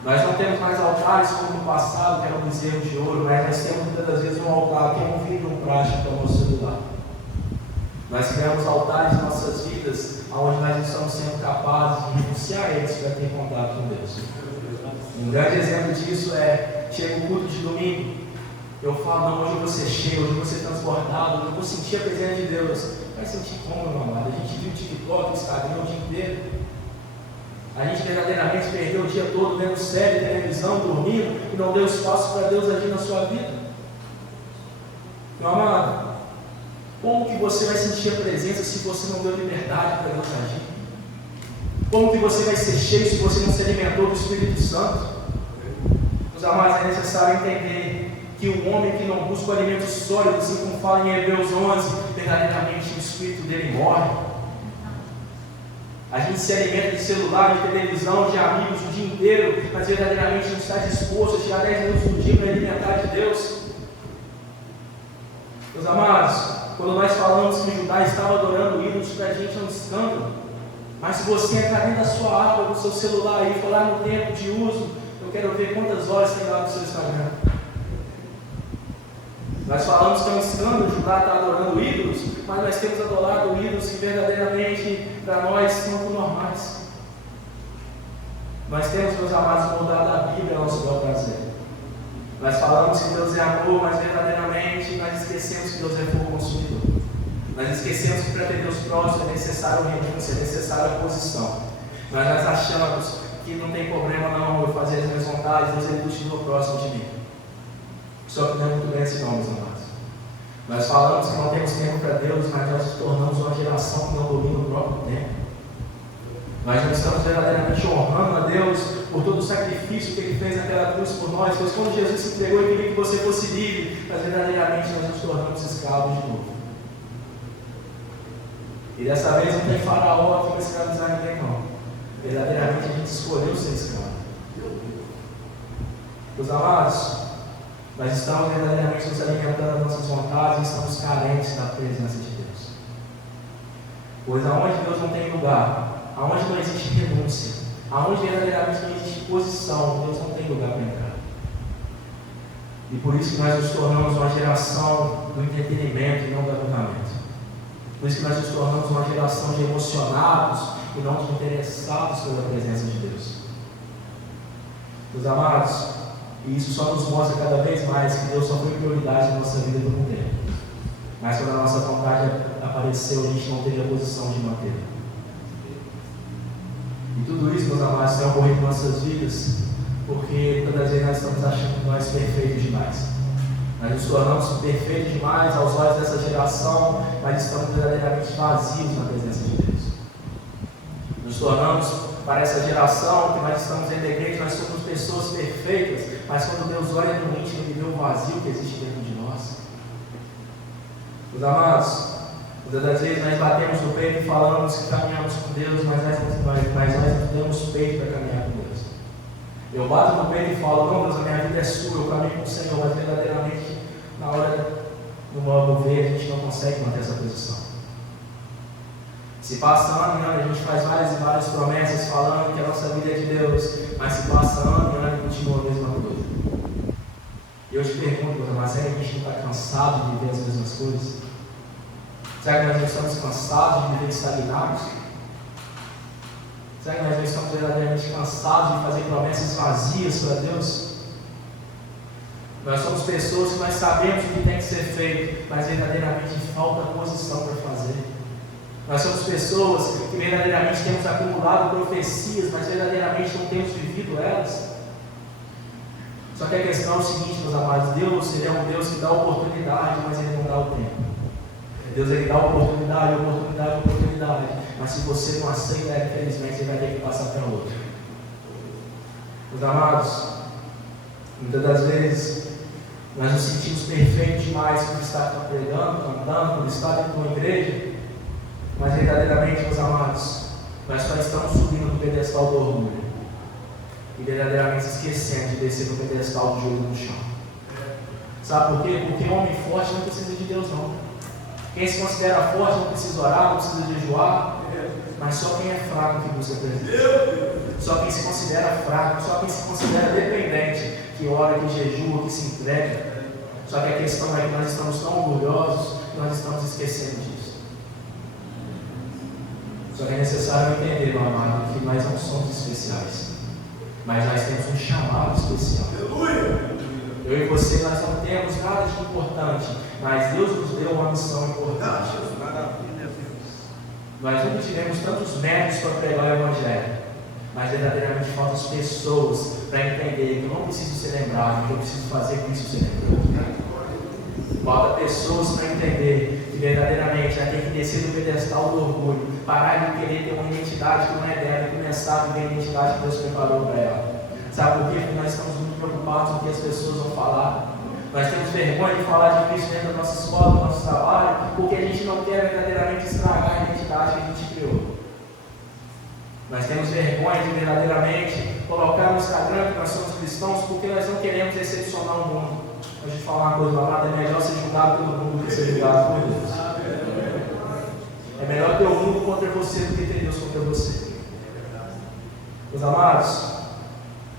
Nós não temos mais altares como no passado, que eram bezerros de ouro, mas nós temos muitas das vezes um altar que é um vidro, um plástico para o nosso celular. Nós criamos altares em nossas vidas, onde nós não estamos sendo capazes de renunciar a eles para ter contato com Deus. Um grande exemplo disso é, chega o culto de domingo, eu falo, não, hoje eu vou ser cheio, hoje eu vou ser transbordado, eu vou sentir a presença de Deus. Vai sentir como, meu amado? A gente viu o TikTok, o Instagram o dia inteiro. A gente verdadeiramente perdeu o dia todo vendo série, televisão, dormindo, e não deu espaço para Deus agir na sua vida. Meu amado, como que você vai sentir a presença se você não deu liberdade para Deus agir? Como que você vai ser cheio se você não se alimentou do Espírito Santo? Meus amados, é necessário entender que o homem que não busca o alimento sólido, assim como fala em Hebreus 11, verdadeiramente o Espírito dele morre. A gente se alimenta de celular, de televisão, de amigos o dia inteiro, mas verdadeiramente não está disposto a tirar 10 minutos do dia para alimentar de Deus. Meus amados, quando nós falamos que Judá estava adorando ídolos, para a gente é um escândalo. Mas se você entrar dentro da sua aba, do seu celular e for lá no tempo de uso, eu quero ver quantas horas tem lá no seu Instagram. Nós falamos que é um escândalo, Judá está adorando ídolos, mas nós temos adorado ídolos que verdadeiramente para nós são normais. Nós temos, meus amados, moldado a Bíblia ao nosso bel prazer. Nós falamos que Deus é amor, mas verdadeiramente nós esquecemos que Deus é fogo consumidor. Nós esquecemos que para ter Deus próximo é necessário renúncia, é necessário oposição. Nós achamos que não tem problema não eu fazer as minhas vontades, Deus ele continua próximo de mim. Só que não é muito bem assim não, meus amados. Nós falamos que não temos tempo para Deus, mas nós nos tornamos uma geração que não domina o próprio tempo. Nós não estamos verdadeiramente honrando a Deus por todo o sacrifício que Ele fez naquela cruz por nós, pois quando Jesus se entregou, Ele queria que você fosse livre, mas verdadeiramente nós nos tornamos escravos de novo. E dessa vez não tem faraó que vai escravizar ninguém não. Verdadeiramente a gente escolheu ser escravo. Meus amados, nós estamos verdadeiramente nos alimentando das nossas vontades e estamos carentes da presença de Deus. Pois aonde Deus não tem lugar, aonde não existe renúncia, aonde verdadeiramente não existe posição, Deus não tem lugar para entrar. E por isso que nós nos tornamos uma geração do entretenimento e não do avivamento. Por isso que nós nos tornamos uma geração de emocionados e não de interessados pela presença de Deus. Meus amados, e isso só nos mostra cada vez mais que Deus só foi prioridade na nossa vida por um tempo. Mas quando a nossa vontade apareceu, a gente não teve a posição de manter. E tudo isso, meus amados, tem ocorrido em nossas vidas, porque todas as vezes nós estamos achando nós perfeitos demais. Nós nos tornamos perfeitos demais aos olhos dessa geração, mas estamos verdadeiramente vazios na presença de Deus. Nos tornamos para essa geração que nós estamos dentro da igreja, nós somos pessoas perfeitas, mas quando Deus olha no íntimo, Ele vê o vazio que existe dentro de nós. Meus amados, muitas das vezes nós batemos no peito e falamos que caminhamos com Deus, mas nós não damos peito para caminhar com Deus. Eu bato no peito e falo, não, Deus, a minha vida é sua, eu caminho com o Senhor, mas verdadeiramente, na hora no modo ver, a gente não consegue manter essa posição. Se passa ano em ano, a gente faz várias e várias promessas falando que a nossa vida é de Deus, mas se passa ano em ano e continua a mesma coisa. E eu te pergunto, mas será que a gente não está cansado de viver as mesmas coisas? Será que nós não estamos cansados de viver estagnados? Será que nós não estamos verdadeiramente cansados de fazer promessas vazias para Deus? Nós somos pessoas que nós sabemos o que tem que ser feito, mas verdadeiramente falta posição para fazer. Nós somos pessoas que verdadeiramente temos acumulado profecias, mas verdadeiramente não temos vivido elas. Só que a questão é o seguinte, meus amados: Deus, Ele é um Deus que dá oportunidade, mas Ele não dá o tempo. Deus, Ele dá oportunidade, mas se você não aceita, infelizmente você vai ter que passar para outro. Meus amados, muitas das vezes nós nos sentimos perfeitos demais por estar pregando, cantando, por estar dentro de uma igreja, mas verdadeiramente, meus amados, nós só estamos subindo no pedestal do orgulho e verdadeiramente esquecendo de descer no pedestal do joelho no chão. Sabe por quê? Porque homem forte não precisa de Deus, não. Quem se considera forte não precisa orar, não precisa jejuar, mas só quem é fraco que busca presença. Só quem se considera fraco, só quem se considera dependente, que ora, que jejua, que se entrega. Só que a questão é que nós estamos tão orgulhosos que nós estamos esquecendo disso. Só que é necessário entender, meu amado, que nós não somos especiais, mas nós temos um chamado especial. Eu e você, nós não temos nada de importante, mas Deus nos deu uma missão importante. Nós nunca tivemos tantos métodos para pregar o Evangelho, mas verdadeiramente faltam as pessoas para entender que eu não preciso ser lembrado, que eu preciso fazer Cristo ser lembrado. Falta pessoas para entender que verdadeiramente ela tem que descer do pedestal do orgulho, parar de querer ter uma identidade que não é dela e começar a viver a identidade que Deus preparou para ela. Sabe por quê? Porque nós estamos muito preocupados com o que as pessoas vão falar. Nós temos vergonha de falar de Cristo dentro da nossa escola, do nosso trabalho, porque a gente não quer verdadeiramente estragar a identidade que a gente criou. Nós temos vergonha de verdadeiramente colocar no Instagram que nós somos cristãos, porque nós não queremos decepcionar o mundo. A gente falar uma coisa, amada, é melhor ser julgado pelo mundo do que ser julgado por Deus. É melhor ter o mundo contra você do que ter Deus contra você. Meus amados,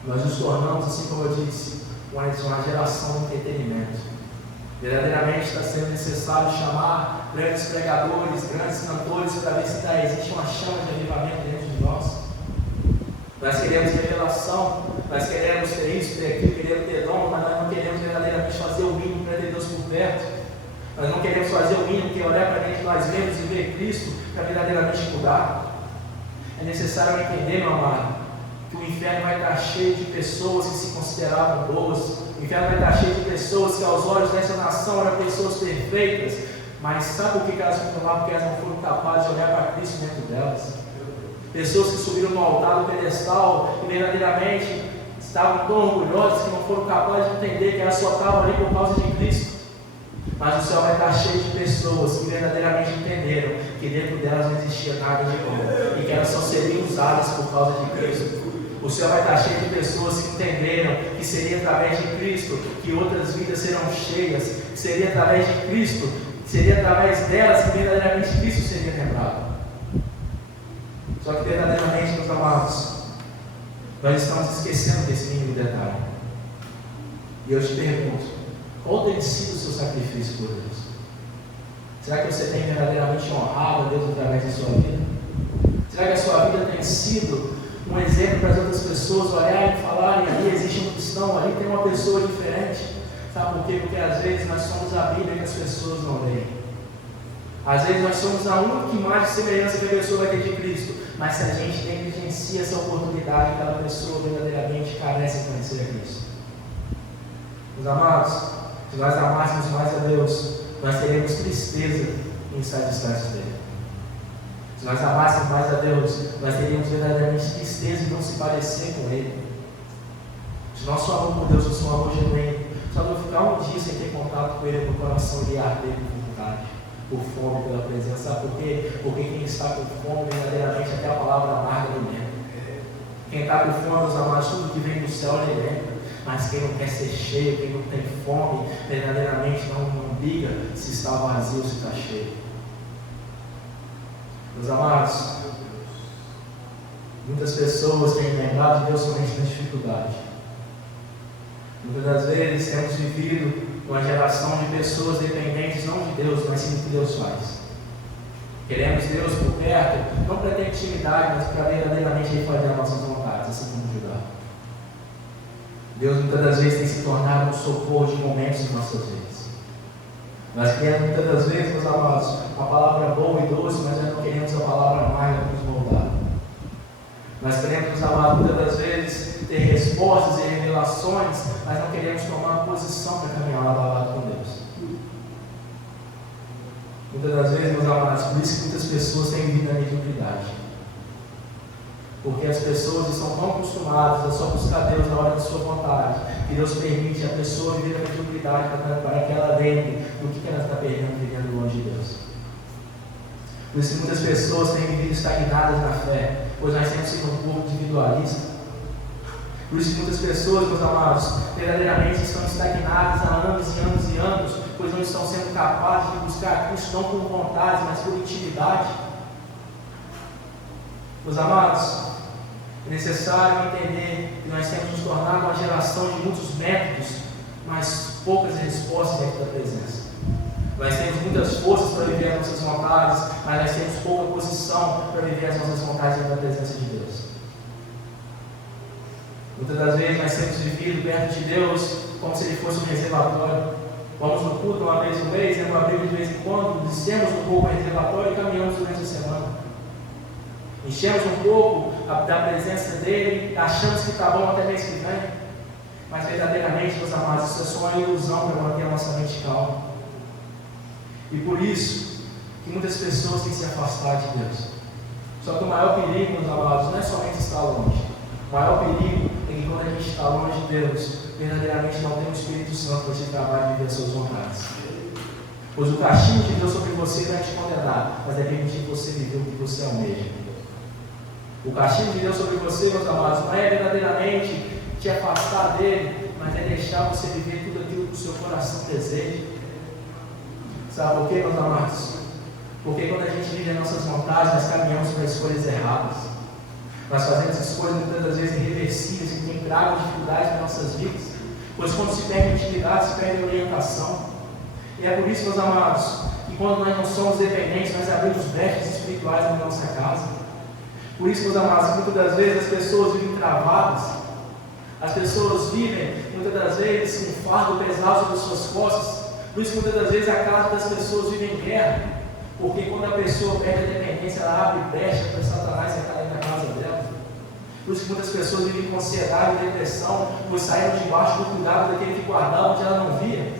nós nos tornamos, assim como eu disse, uma geração de entretenimento. Verdadeiramente está sendo necessário chamar grandes pregadores, grandes cantores, para ver se existe uma chama de avivamento dentro de nós. Nós queremos revelação, nós queremos ter isso, ter aquilo, queremos ter dom, mas nós não queremos verdadeiramente fazer o mínimo para ter Deus por perto. Nós não queremos fazer o mínimo que é olhar para dentro de nós mesmos e ver Cristo para verdadeiramente mudar. É necessário entender, meu amado, que o inferno vai estar cheio de pessoas que se consideravam boas. O inferno vai estar cheio de pessoas que aos olhos dessa nação eram pessoas perfeitas, mas sabe por que elas ficam lá? Porque elas não foram capazes de olhar para Cristo dentro delas. Pessoas que subiram no altar do pedestal e verdadeiramente estavam tão orgulhosas que não foram capazes de entender que elas só estavam ali por causa de Cristo. Mas o céu vai estar cheio de pessoas que verdadeiramente entenderam que dentro delas não existia nada de bom e que elas só seriam usadas por causa de Cristo. O céu vai estar cheio de pessoas que entenderam que seria através de Cristo que outras vidas serão cheias, que seria através de Cristo, que seria através delas que verdadeiramente Cristo seria lembrado. Só que verdadeiramente, meus amados, nós estamos esquecendo desse mínimo detalhe. E eu te pergunto, qual tem sido o seu sacrifício por Deus? Será que você tem verdadeiramente honrado a Deus através da sua vida? Será que a sua vida tem sido um exemplo para as outras pessoas olharem e falarem: ali existe um cristão, ali tem uma pessoa diferente? Sabe por quê? Porque às vezes nós somos a Bíblia que as pessoas não leem. Às vezes nós somos a única imagem e semelhança que a pessoa vai ter de Cristo, mas se a gente negligencia essa oportunidade, aquela pessoa verdadeiramente carece de conhecer a Cristo. Meus amados, se nós amássemos mais a Deus, nós teríamos tristeza em estar distante dele. Se nós amássemos mais a Deus, nós teríamos verdadeiramente tristeza em não se parecer com Ele. Se nosso amor por Deus fosse um amor genuíno, só de eu ficar um dia sem ter contato com Ele, meu coração iria arder por vontade, por fome pela presença. Sabe por quê? Porque quem está com fome, verdadeiramente, até a palavra amarga ele lembra. Quem está com fome, meus amados, tudo que vem do céu ele lembra. Mas quem não quer ser cheio, quem não tem fome, verdadeiramente não liga se está vazio ou se está cheio. Meus amados, muitas pessoas têm lembrado de Deus somente na dificuldade. Muitas das vezes temos vivido uma geração de pessoas dependentes não de Deus, mas sim do que Deus faz. Queremos Deus por perto, não para ter intimidade, mas para verdadeiramente fazer as nossas vontades, assim como Judá. Deus muitas das vezes tem se tornado um socorro de momentos em nossas vidas. Nós queremos muitas das vezes, meus amados, uma palavra boa e doce, mas nós não queremos a palavra amarga para nos moldar. Nós queremos, meus amados, muitas das vezes ter respostas e revelações, mas não queremos tomar posição para caminhar lado a lado com Deus. Muitas das vezes, meus amados, por isso que muitas pessoas têm vivido na mediocridade. Porque as pessoas estão tão acostumadas a só buscar Deus na hora de sua vontade, que Deus permite a pessoa viver na mediocridade para que ela lembre do que ela está perdendo vivendo longe de Deus. Por isso que muitas pessoas têm vivido estagnadas na fé, pois nós temos sido um povo individualista. Por isso que muitas pessoas, meus amados, verdadeiramente estão estagnadas há anos e anos e anos, pois não estão sendo capazes de buscar Cristo não por vontade, mas por intimidade. Meus amados, é necessário entender que nós temos nos tornado uma geração de muitos métodos, mas poucas respostas dentro da presença. Nós temos muitas forças para viver as nossas vontades, mas nós temos pouca posição para viver as nossas vontades dentro da presença de Deus. Muitas das vezes nós temos vivido perto de Deus como se Ele fosse um reservatório. Vamos no culto uma vez no mês, lemos a Bíblia de vez em quando, descemos um pouco o reservatório e caminhamos durante a semana. Enchemos um pouco da presença dEle, achamos que está bom até mês que vem, mas verdadeiramente, meus amados, isso é só uma ilusão para manter a nossa mente calma. E por isso que muitas pessoas têm que se afastar de Deus. Só que o maior perigo, meus amados, não é somente estar longe. O maior perigo é que quando a gente está longe de Deus, verdadeiramente não tem o Espírito Santo para te trabalhar e viver as suas vontades. Pois o castigo de Deus sobre você não é te condenar, mas é permitir que você viver o que você almeja. O castigo de Deus sobre você, meus amados, não é verdadeiramente te afastar dele, mas é deixar você viver tudo aquilo que o seu coração deseja. Sabe por quê, meus amados? Porque quando a gente vive as nossas vontades, nós caminhamos para escolhas erradas. Nós fazemos escolhas muitas das vezes irreversíveis que tem tragam dificuldades nas nossas vidas. Pois quando se perde intimidade, se perde orientação. E é por isso, meus amados, que quando nós não somos dependentes, nós abrimos brechas espirituais na nossa casa. Por isso, meus amados, muitas das vezes as pessoas vivem travadas. As pessoas vivem, muitas das vezes, com um fardo pesado sobre suas costas. Por isso, muitas das vezes, a casa das pessoas vive em guerra. Porque quando a pessoa perde a dependência, ela abre brecha para Satanás entrar aí na casa dela. Por isso que muitas pessoas vivem com ansiedade e depressão, pois saíram debaixo do cuidado daquele que guardava onde ela não via.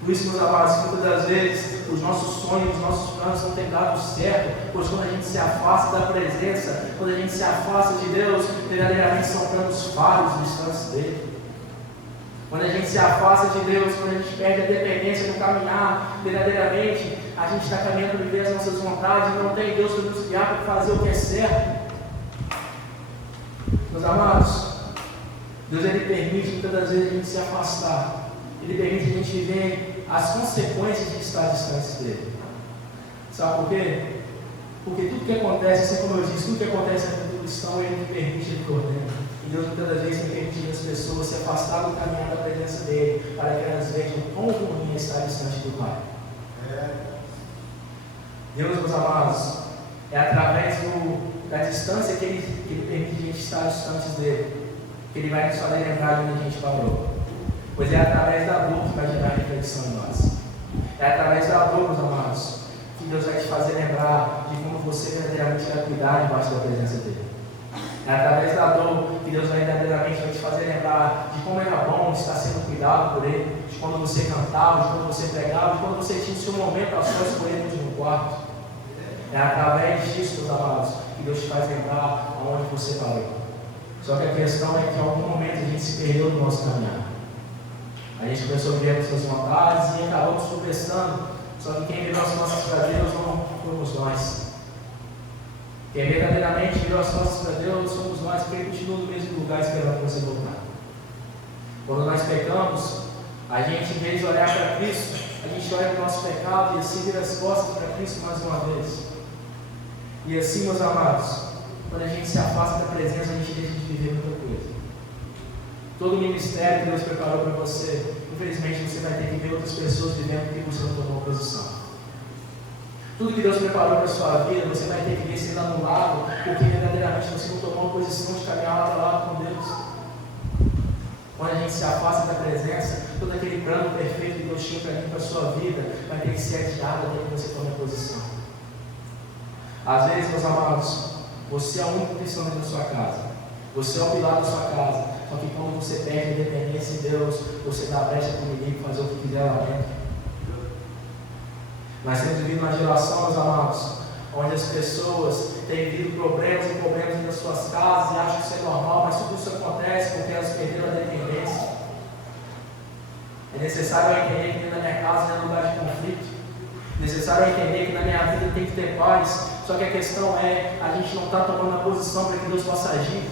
Por isso, meus amados, muitas das vezes os nossos sonhos, os nossos planos não têm dado certo, pois quando a gente se afasta da presença, quando a gente se afasta de Deus, verdadeiramente são planos falhos distantes dele. Quando a gente se afasta de Deus, quando a gente perde a dependência no caminhar, verdadeiramente a gente está caminhando para viver as nossas vontades e não tem Deus para nos guiar para fazer o que é certo. Meus amados, Deus ele permite muitas das vezes a gente se afastar, Ele permite a gente viver as consequências de estar distante dele. Sabe por quê? Porque tudo que acontece, assim como eu disse, tudo que acontece na vida do cristão, Ele permite, Ele ordena. E Deus muitas das vezes tem permitido as pessoas se afastar do caminhar da presença dele, para que elas vejam quão ruim é estar distante do Pai. Deus, meus amados, é através da distância que Ele permite a gente estar distante dele, que Ele vai nos fazer lembrar de onde a gente parou. Pois é através da dor que vai gerar reflexão em nós. É através da dor, meus amados, que Deus vai te fazer lembrar de como você verdadeiramente vai cuidar debaixo da presença dele. É através da dor que Deus verdadeiramente vai te fazer lembrar de como era bom estar sendo cuidado por Ele, de quando você cantava, de quando você pregava, de quando você tinha o seu momento a sós com Ele no quarto. É através disso, meus amados, que Deus te faz lembrar aonde você parou. Só que a questão é que em algum momento a gente se perdeu no nosso caminhar. A gente começou a viver as suas vontades e acabamos tropeçando. Só que quem virou as costas para Deus não fomos nós. Quem verdadeiramente virou as costas para Deus somos nós, porque Ele continua no mesmo lugar esperando você voltar. Quando nós pecamos, A gente, em vez de olhar para Cristo, a gente olha para o nosso pecado e assim vira as costas para Cristo mais uma vez. E assim, meus amados, quando a gente se afasta da presença, a gente deixa de viver muita coisa. Todo o ministério que Deus preparou para você, infelizmente você vai ter que ver outras pessoas vivendo porque você não tomou posição. Tudo que Deus preparou para a sua vida, você vai ter que ver sendo anulado, porque verdadeiramente você não tomou uma posição de caminhar lado a lado com Deus. Quando a gente se afasta da presença, todo aquele plano perfeito que Deus tinha para a sua vida vai ter que ser adiado até que você tome a posição. Às vezes, meus amados, você é o único cristão dentro da sua casa. Você é o pilar da sua casa. Só que quando você perde a dependência de Deus, você dá a brecha para o inimigo fazer o que quiser lá dentro. Nós temos vivido uma geração, meus amados, onde as pessoas têm vivido problemas e problemas nas suas casas e acham que isso é normal, mas tudo isso acontece porque elas perderam a dependência. É necessário eu entender que dentro da minha casa não é lugar de conflito. É necessário eu entender que na minha vida tem que ter paz. Só que a questão é, a gente não está tomando a posição para que Deus possa agir.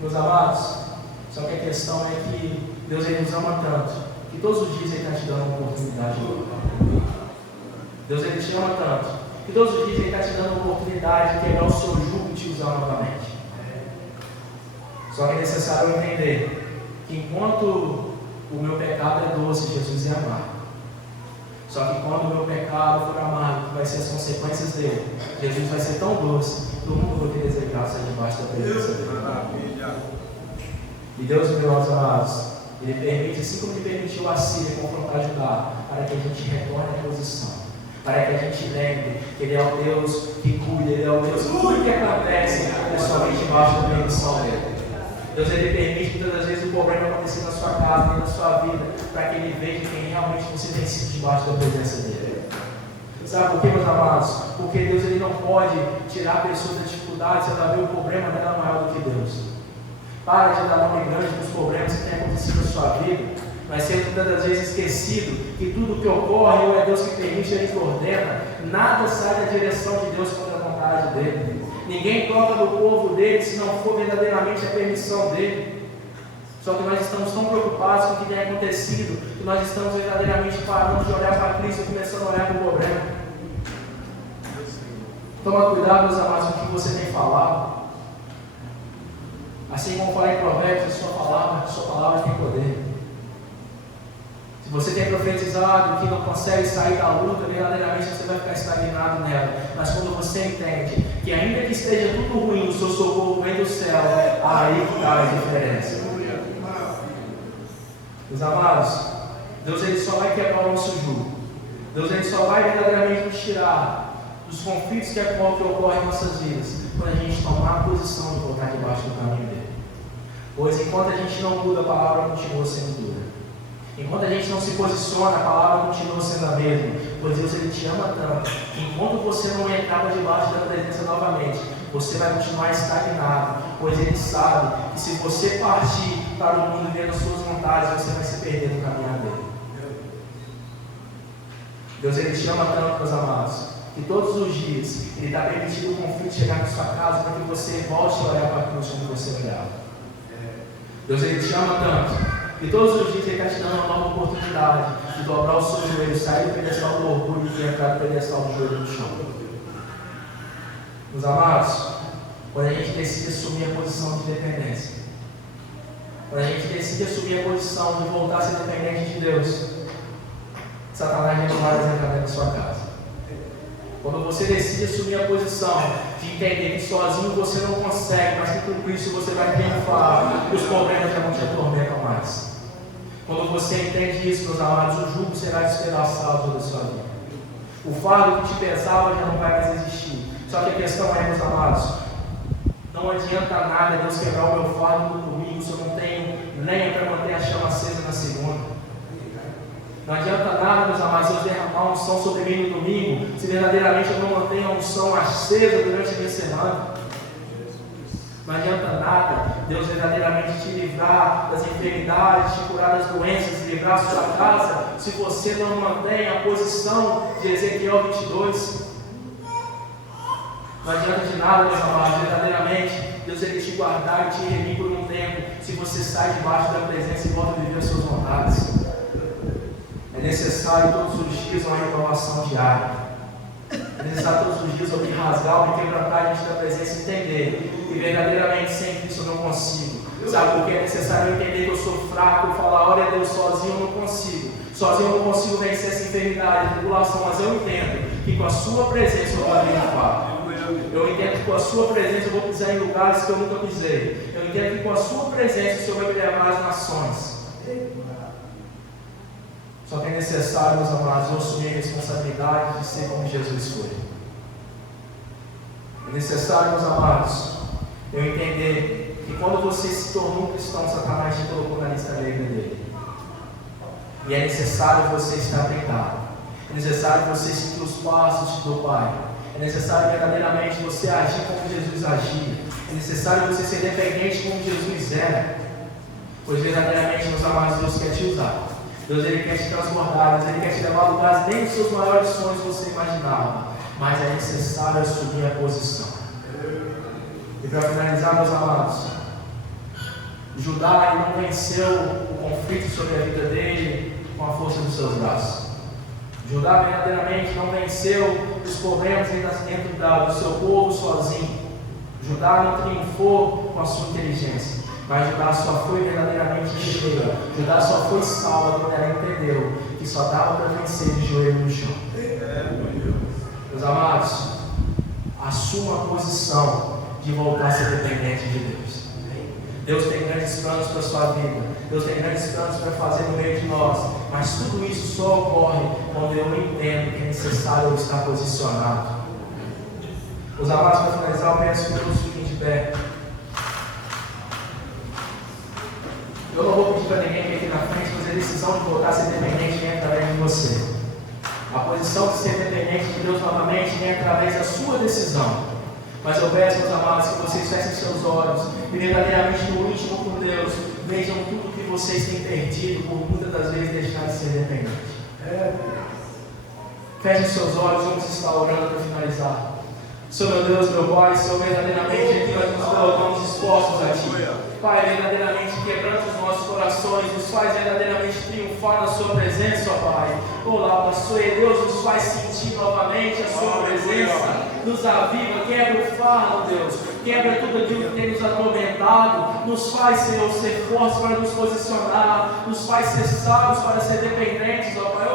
Meus amados, só que a questão é que Deus ele nos ama tanto, que todos os dias Ele está te dando uma oportunidade nova. Deus ele te ama tanto, que todos os dias Ele está te dando uma oportunidade de quebrar o seu jugo e te usar novamente. Só que é necessário eu entender que enquanto o meu pecado é doce, Jesus é amargo. Só que quando o meu pecado for amargo, que vai ser as consequências dele, Jesus vai ser tão doce, todo mundo vai querer desejar sair debaixo da presença dele. E Deus, meus amados, Ele permite, assim como Ele permitiu a Síria confrontar Judá, para que a gente retorne à posição, para que a gente lembre que Ele é o Deus que cuida, Ele é o Deus que tudo que acontece é somente embaixo da permissão dele. Deus ele permite muitas das vezes o problema acontecer na sua casa, dentro da sua vida, para que Ele veja quem realmente você tem sido debaixo da presença dele. Sabe por quê, meus amados? Porque Deus ele não pode tirar a pessoa da dificuldade se ela vê o problema dela maior do que Deus. Para de dar nome grande para os problemas que têm acontecido na sua vida, mas sendo muitas das vezes esquecido que tudo que ocorre ou é Deus que permite, Ele que ordena, nada sai da direção de Deus contra a vontade dele. Ninguém toca do povo dele se não for verdadeiramente a permissão dele. Só que nós estamos tão preocupados com o que tem acontecido, que nós estamos verdadeiramente parando de olhar para Cristo e começando a olhar para o problema. Toma cuidado, meus amados, com o que você tem falado. Assim como falei em Provérbios, a sua palavra tem poder. Se você tem profetizado que não consegue sair da luta, verdadeiramente você vai ficar estagnado nela. Mas quando você entende que ainda que esteja tudo ruim, o seu socorro vem do céu, aí que está a diferença. Meus amados, Deus ele só vai quebrar o nosso jugo. Deus ele só vai verdadeiramente nos tirar dos conflitos que ocorrem em nossas vidas, quando a gente tomar a posição de voltar debaixo do caminho dele. Pois enquanto a gente não muda, a palavra continua sendo dura. Enquanto a gente não se posiciona, a palavra continua sendo a mesma. Pois Deus ele te ama tanto que enquanto você não entrar debaixo da presença novamente, você vai continuar estagnado. Pois Ele sabe que se você partir para o mundo vendo as suas vontades, você vai se perder no caminho dele. Deus ele te ama tanto, meus amados, que todos os dias Ele está permitindo o conflito chegar na sua casa para que você volte a olhar para a cruz como você olhava. Deus ele te ama tanto e todos os dias Ele está te dando uma nova oportunidade de dobrar o seu joelho, sair do pedestal do orgulho e entrar no pedestal do joelho no chão. Meus amados, quando a gente decide assumir a posição de dependência, quando a gente decide assumir a posição de voltar a ser dependente de Deus, Satanás não vai entrar dentro da sua casa. Quando você decide assumir a posição de entender que sozinho você não consegue, mas que com Cristo você vai triunfar, os problemas já não te atormentam mais. Quando você entende isso, meus amados, o jugo será despedaçado da sua vida. O fardo que te pesava já não vai mais existir. Só que a questão é, meus amados, não adianta nada Deus quebrar o meu fardo no domingo se eu não tenho lenha para manter a chama acesa na segunda. Não adianta nada, meus amados, eu derramar a unção sobre mim no domingo, se verdadeiramente eu não mantenho a unção acesa durante a minha semana. Não adianta nada Deus verdadeiramente te livrar das enfermidades, te curar das doenças, livrar a sua casa, se você não mantém a posição de Ezequiel 22. Não adianta de nada, meus amados, verdadeiramente Deus ele te guardar e te remir por um tempo, se você sai debaixo da presença e volta a viver as suas vontades. É necessário todos os dias uma renovação diária. É necessário todos os dias eu me rasgar, eu me quebrantar diante da presença e entender que verdadeiramente sem Cristo eu não consigo. Sabe por que é necessário eu entender que eu sou fraco, eu falar, olha Deus, sozinho eu não consigo. Sozinho eu não consigo vencer essa enfermidade, a tribulação, mas eu entendo que com a sua presença eu vou triunfar. Eu entendo que com a sua presença eu vou pisar em lugares que eu nunca pisei. Eu entendo que com a sua presença o Senhor vai me levar às nações. Só que é necessário, meus amados, eu assumir a responsabilidade de ser como Jesus foi. É necessário, meus amados, eu entender que quando você se tornou um cristão, Satanás te colocou na lista negra dele. E é necessário você estar aplicado. É necessário você seguir os passos do Pai. É necessário verdadeiramente você agir como Jesus agia. É necessário você ser dependente como Jesus era. Pois verdadeiramente, meus amados, Deus quer te usar. Deus Ele quer te transbordar. Deus Ele quer te levar a lugares nem os seus maiores sonhos você imaginava. Mas é necessário assumir a posição. E para finalizar, meus amados, Judá não venceu o conflito sobre a vida dele com a força dos seus braços. Judá verdadeiramente não venceu os problemas dentro do seu povo sozinho. Judá não triunfou com a sua inteligência, mas Judá só foi verdadeiramente cheia. Judá só foi salva quando ela entendeu que só dava para vencer de joelho no chão. Meus amados, assuma a posição de voltar a ser dependente de Deus. Deus tem grandes planos para a sua vida. Deus tem grandes planos para fazer no meio de nós. Mas tudo isso só ocorre quando eu entendo que é necessário eu estar posicionado. Os amados, para finalizar, eu peço que todos fiquem de pé. Eu não vou pedir para ninguém vir aqui na frente, mas a decisão de voltar a ser dependente vem através de você. A posição de ser dependente de Deus novamente vem através da sua decisão. Mas eu peço, meus amados, que vocês fechem seus olhos e verdadeiramente no íntimo com Deus vejam tudo que vocês têm perdido por muitas das vezes deixar de ser dependente. Fechem seus olhos, vamos estar orando para finalizar. Senhor meu Deus, meu Pai, Senhor, verdadeiramente aqui nós nos colocamos expostos a Ti. Pai, verdadeiramente quebrando os nossos corações, nos faz verdadeiramente triunfar na Sua presença, ó Pai. Olá, Senhor Deus, nos faz sentir novamente a Sua presença. Nos aviva, quebra o fardo, Deus, quebra tudo aquilo que tem nos atormentado, nos faz, Senhor, ser fortes para nos posicionar, nos faz ser sábios para ser dependentes, ó Pai.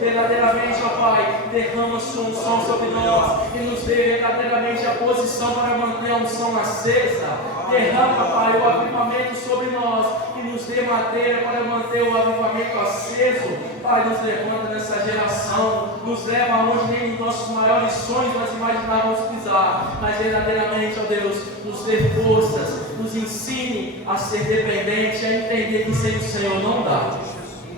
Verdadeiramente, ó Pai, derrama Sua unção sobre nós e nos dê verdadeiramente a posição para manter a unção acesa. Derrama, Pai, o avivamento sobre nós e nos dê madeira para manter o avivamento aceso. Pai, nos levanta nessa geração, nos leva aonde nem os nossos maiores sonhos nós imaginávamos pisar, mas verdadeiramente, ó Deus, nos dê forças, nos ensine a ser dependente, a entender que sem o Senhor não dá.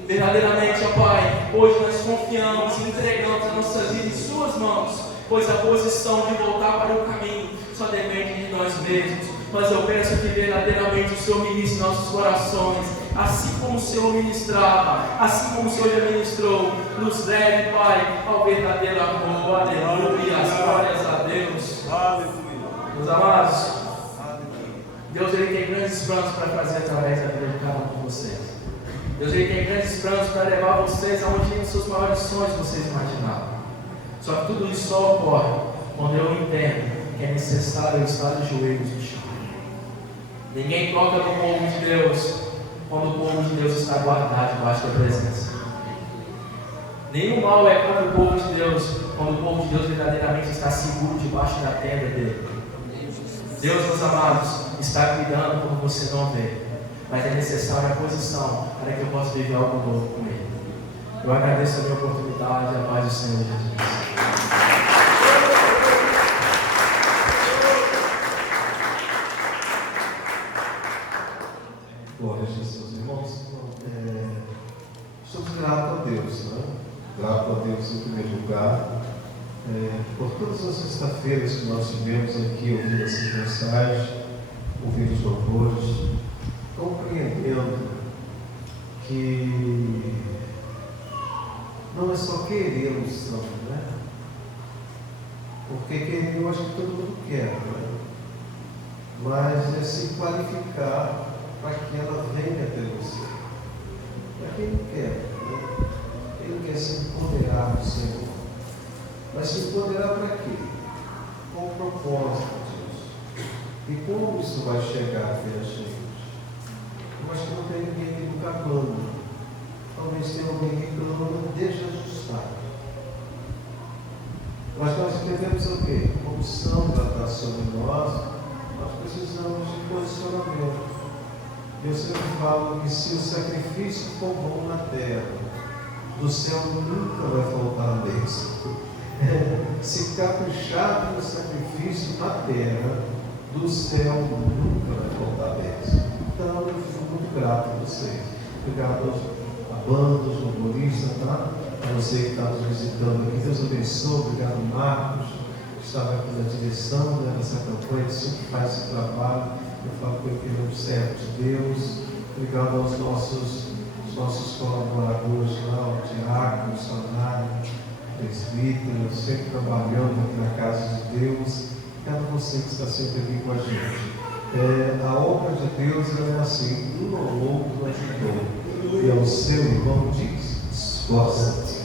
Verdadeiramente, ó Pai, hoje nós confiamos e entregamos a nossa vida em Suas mãos, pois a posição de voltar para o caminho só depende de nós mesmos. Mas eu peço que verdadeiramente o Senhor ministre nossos corações, assim como o Senhor ministrava, assim como o Senhor já ministrou, nos leve, Pai, ao verdadeiro amor. Aleluia, glórias a Deus. Meus amados, Deus Ele tem grandes planos para fazer através da vida de cada um de vocês. Deus Ele tem grandes planos para levar vocês aonde nem os seus maiores sonhos vocês imaginavam. Só que tudo isso só ocorre quando eu entendo que é necessário eu estar de joelhos no chão. Ninguém toca no povo de Deus quando o povo de Deus está guardado debaixo da presença. Nenhum mal é contra o povo de Deus quando o povo de Deus verdadeiramente está seguro debaixo da tenda dele. Deus, meus amados, está cuidando quando você não vê, mas é necessária a posição para que eu possa viver algo novo com Ele. Eu agradeço a minha oportunidade e a paz do Senhor Jesus. Glória a Jesus, irmãos. Somos gratos a Deus, né? Grato a Deus em primeiro lugar, por todas as sextas-feiras que nós tivemos aqui ouvindo essas mensagens, ouvindo os louvores, compreendendo que não é só querer a unção, né? Porque querer eu acho que todo mundo quer, né? mas é se qualificar para que ela venha até você. Para quem não quer, né? Quem não quer se empoderar do Senhor. Mas se empoderar para quê? Com o propósito disso. E como isso vai chegar até a gente? Eu acho que não tem ninguém que nunca clama. Talvez tenha alguém que clama desajustado. Mas nós entendemos o quê? A unção está sobre nós, nós precisamos de posicionamento. Eu sempre falo que se o sacrifício for bom na terra, do céu nunca vai faltar a bênção. Se caprichar no sacrifício na terra, do céu nunca vai faltar a bênção. Então eu fico muito grato a vocês. Obrigado a banda, aos humoristas, tá? A você que está nos visitando aqui. Deus abençoe. Obrigado, Marcos, que estava aqui na direção dessa campanha, que sempre faz esse trabalho. Eu falo que ele é um servo de Deus. Obrigado aos nossos colaboradores lá, o Tiago, o missionário, o presbítero, sempre trabalhando aqui na casa de Deus. Obrigado a você que está sempre aqui com a gente. A obra de Deus é assim, um ao outro ajudou. E ao seu irmão diz: esforça-te.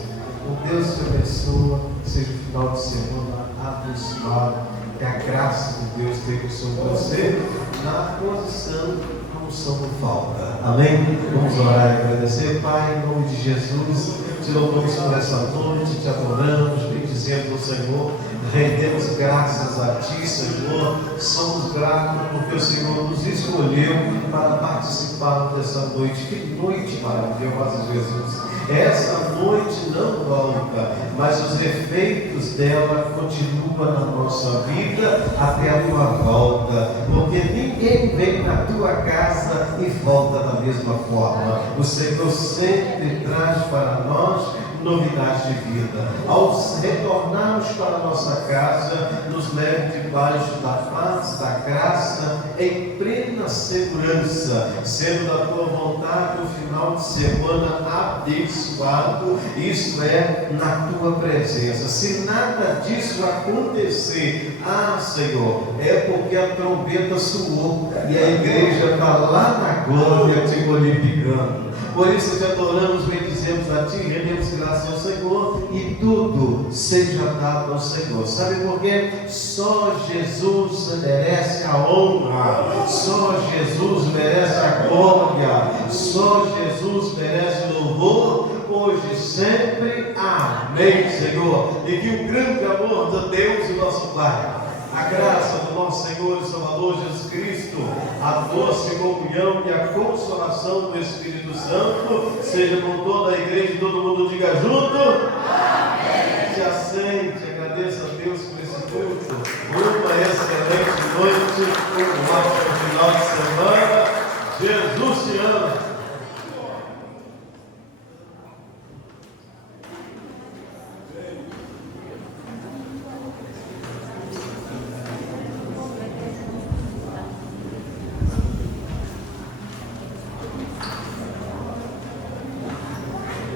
O Deus te abençoe, que seja o final de semana abençoado, que a graça de Deus esteja sobre você, na posição a unção não falta. Amém? Vamos orar e agradecer. Pai, em nome de Jesus, te louvamos por essa noite, te adoramos, bendizendo o Senhor, rendemos graças a Ti, Senhor. Somos gratos porque o Senhor nos escolheu para participar dessa noite. Que noite maravilhosa, Jesus! Essa noite não volta, mas os efeitos dela continuam na nossa vida até a tua volta, porque ninguém vem na tua casa e volta da mesma forma. O Senhor sempre traz para nós novidades de vida. Ao retornarmos para a nossa casa, nos leve debaixo da paz, da graça, em plena segurança, sendo da tua vontade o final de semana abençoado, isto é, na tua presença. Se nada disso acontecer, Senhor, é porque a trombeta soou e a igreja está lá na glória te glorificando. Por isso te adoramos, bendizemos a Ti, rendemos graças ao Senhor e tudo seja dado ao Senhor. Sabe por quê? Só Jesus merece a honra, só Jesus merece a glória, só Jesus merece o louvor, hoje e sempre. Amém, Senhor. E que o grande amor de Deus, o nosso Pai, a graça do nosso Senhor e Salvador Jesus Cristo, a doce comunhão e a consolação do Espírito Santo seja com toda a igreja e todo mundo diga junto. Amém. Se assente, agradeça a Deus por esse culto. Uma excelente noite, um ótimo final de semana.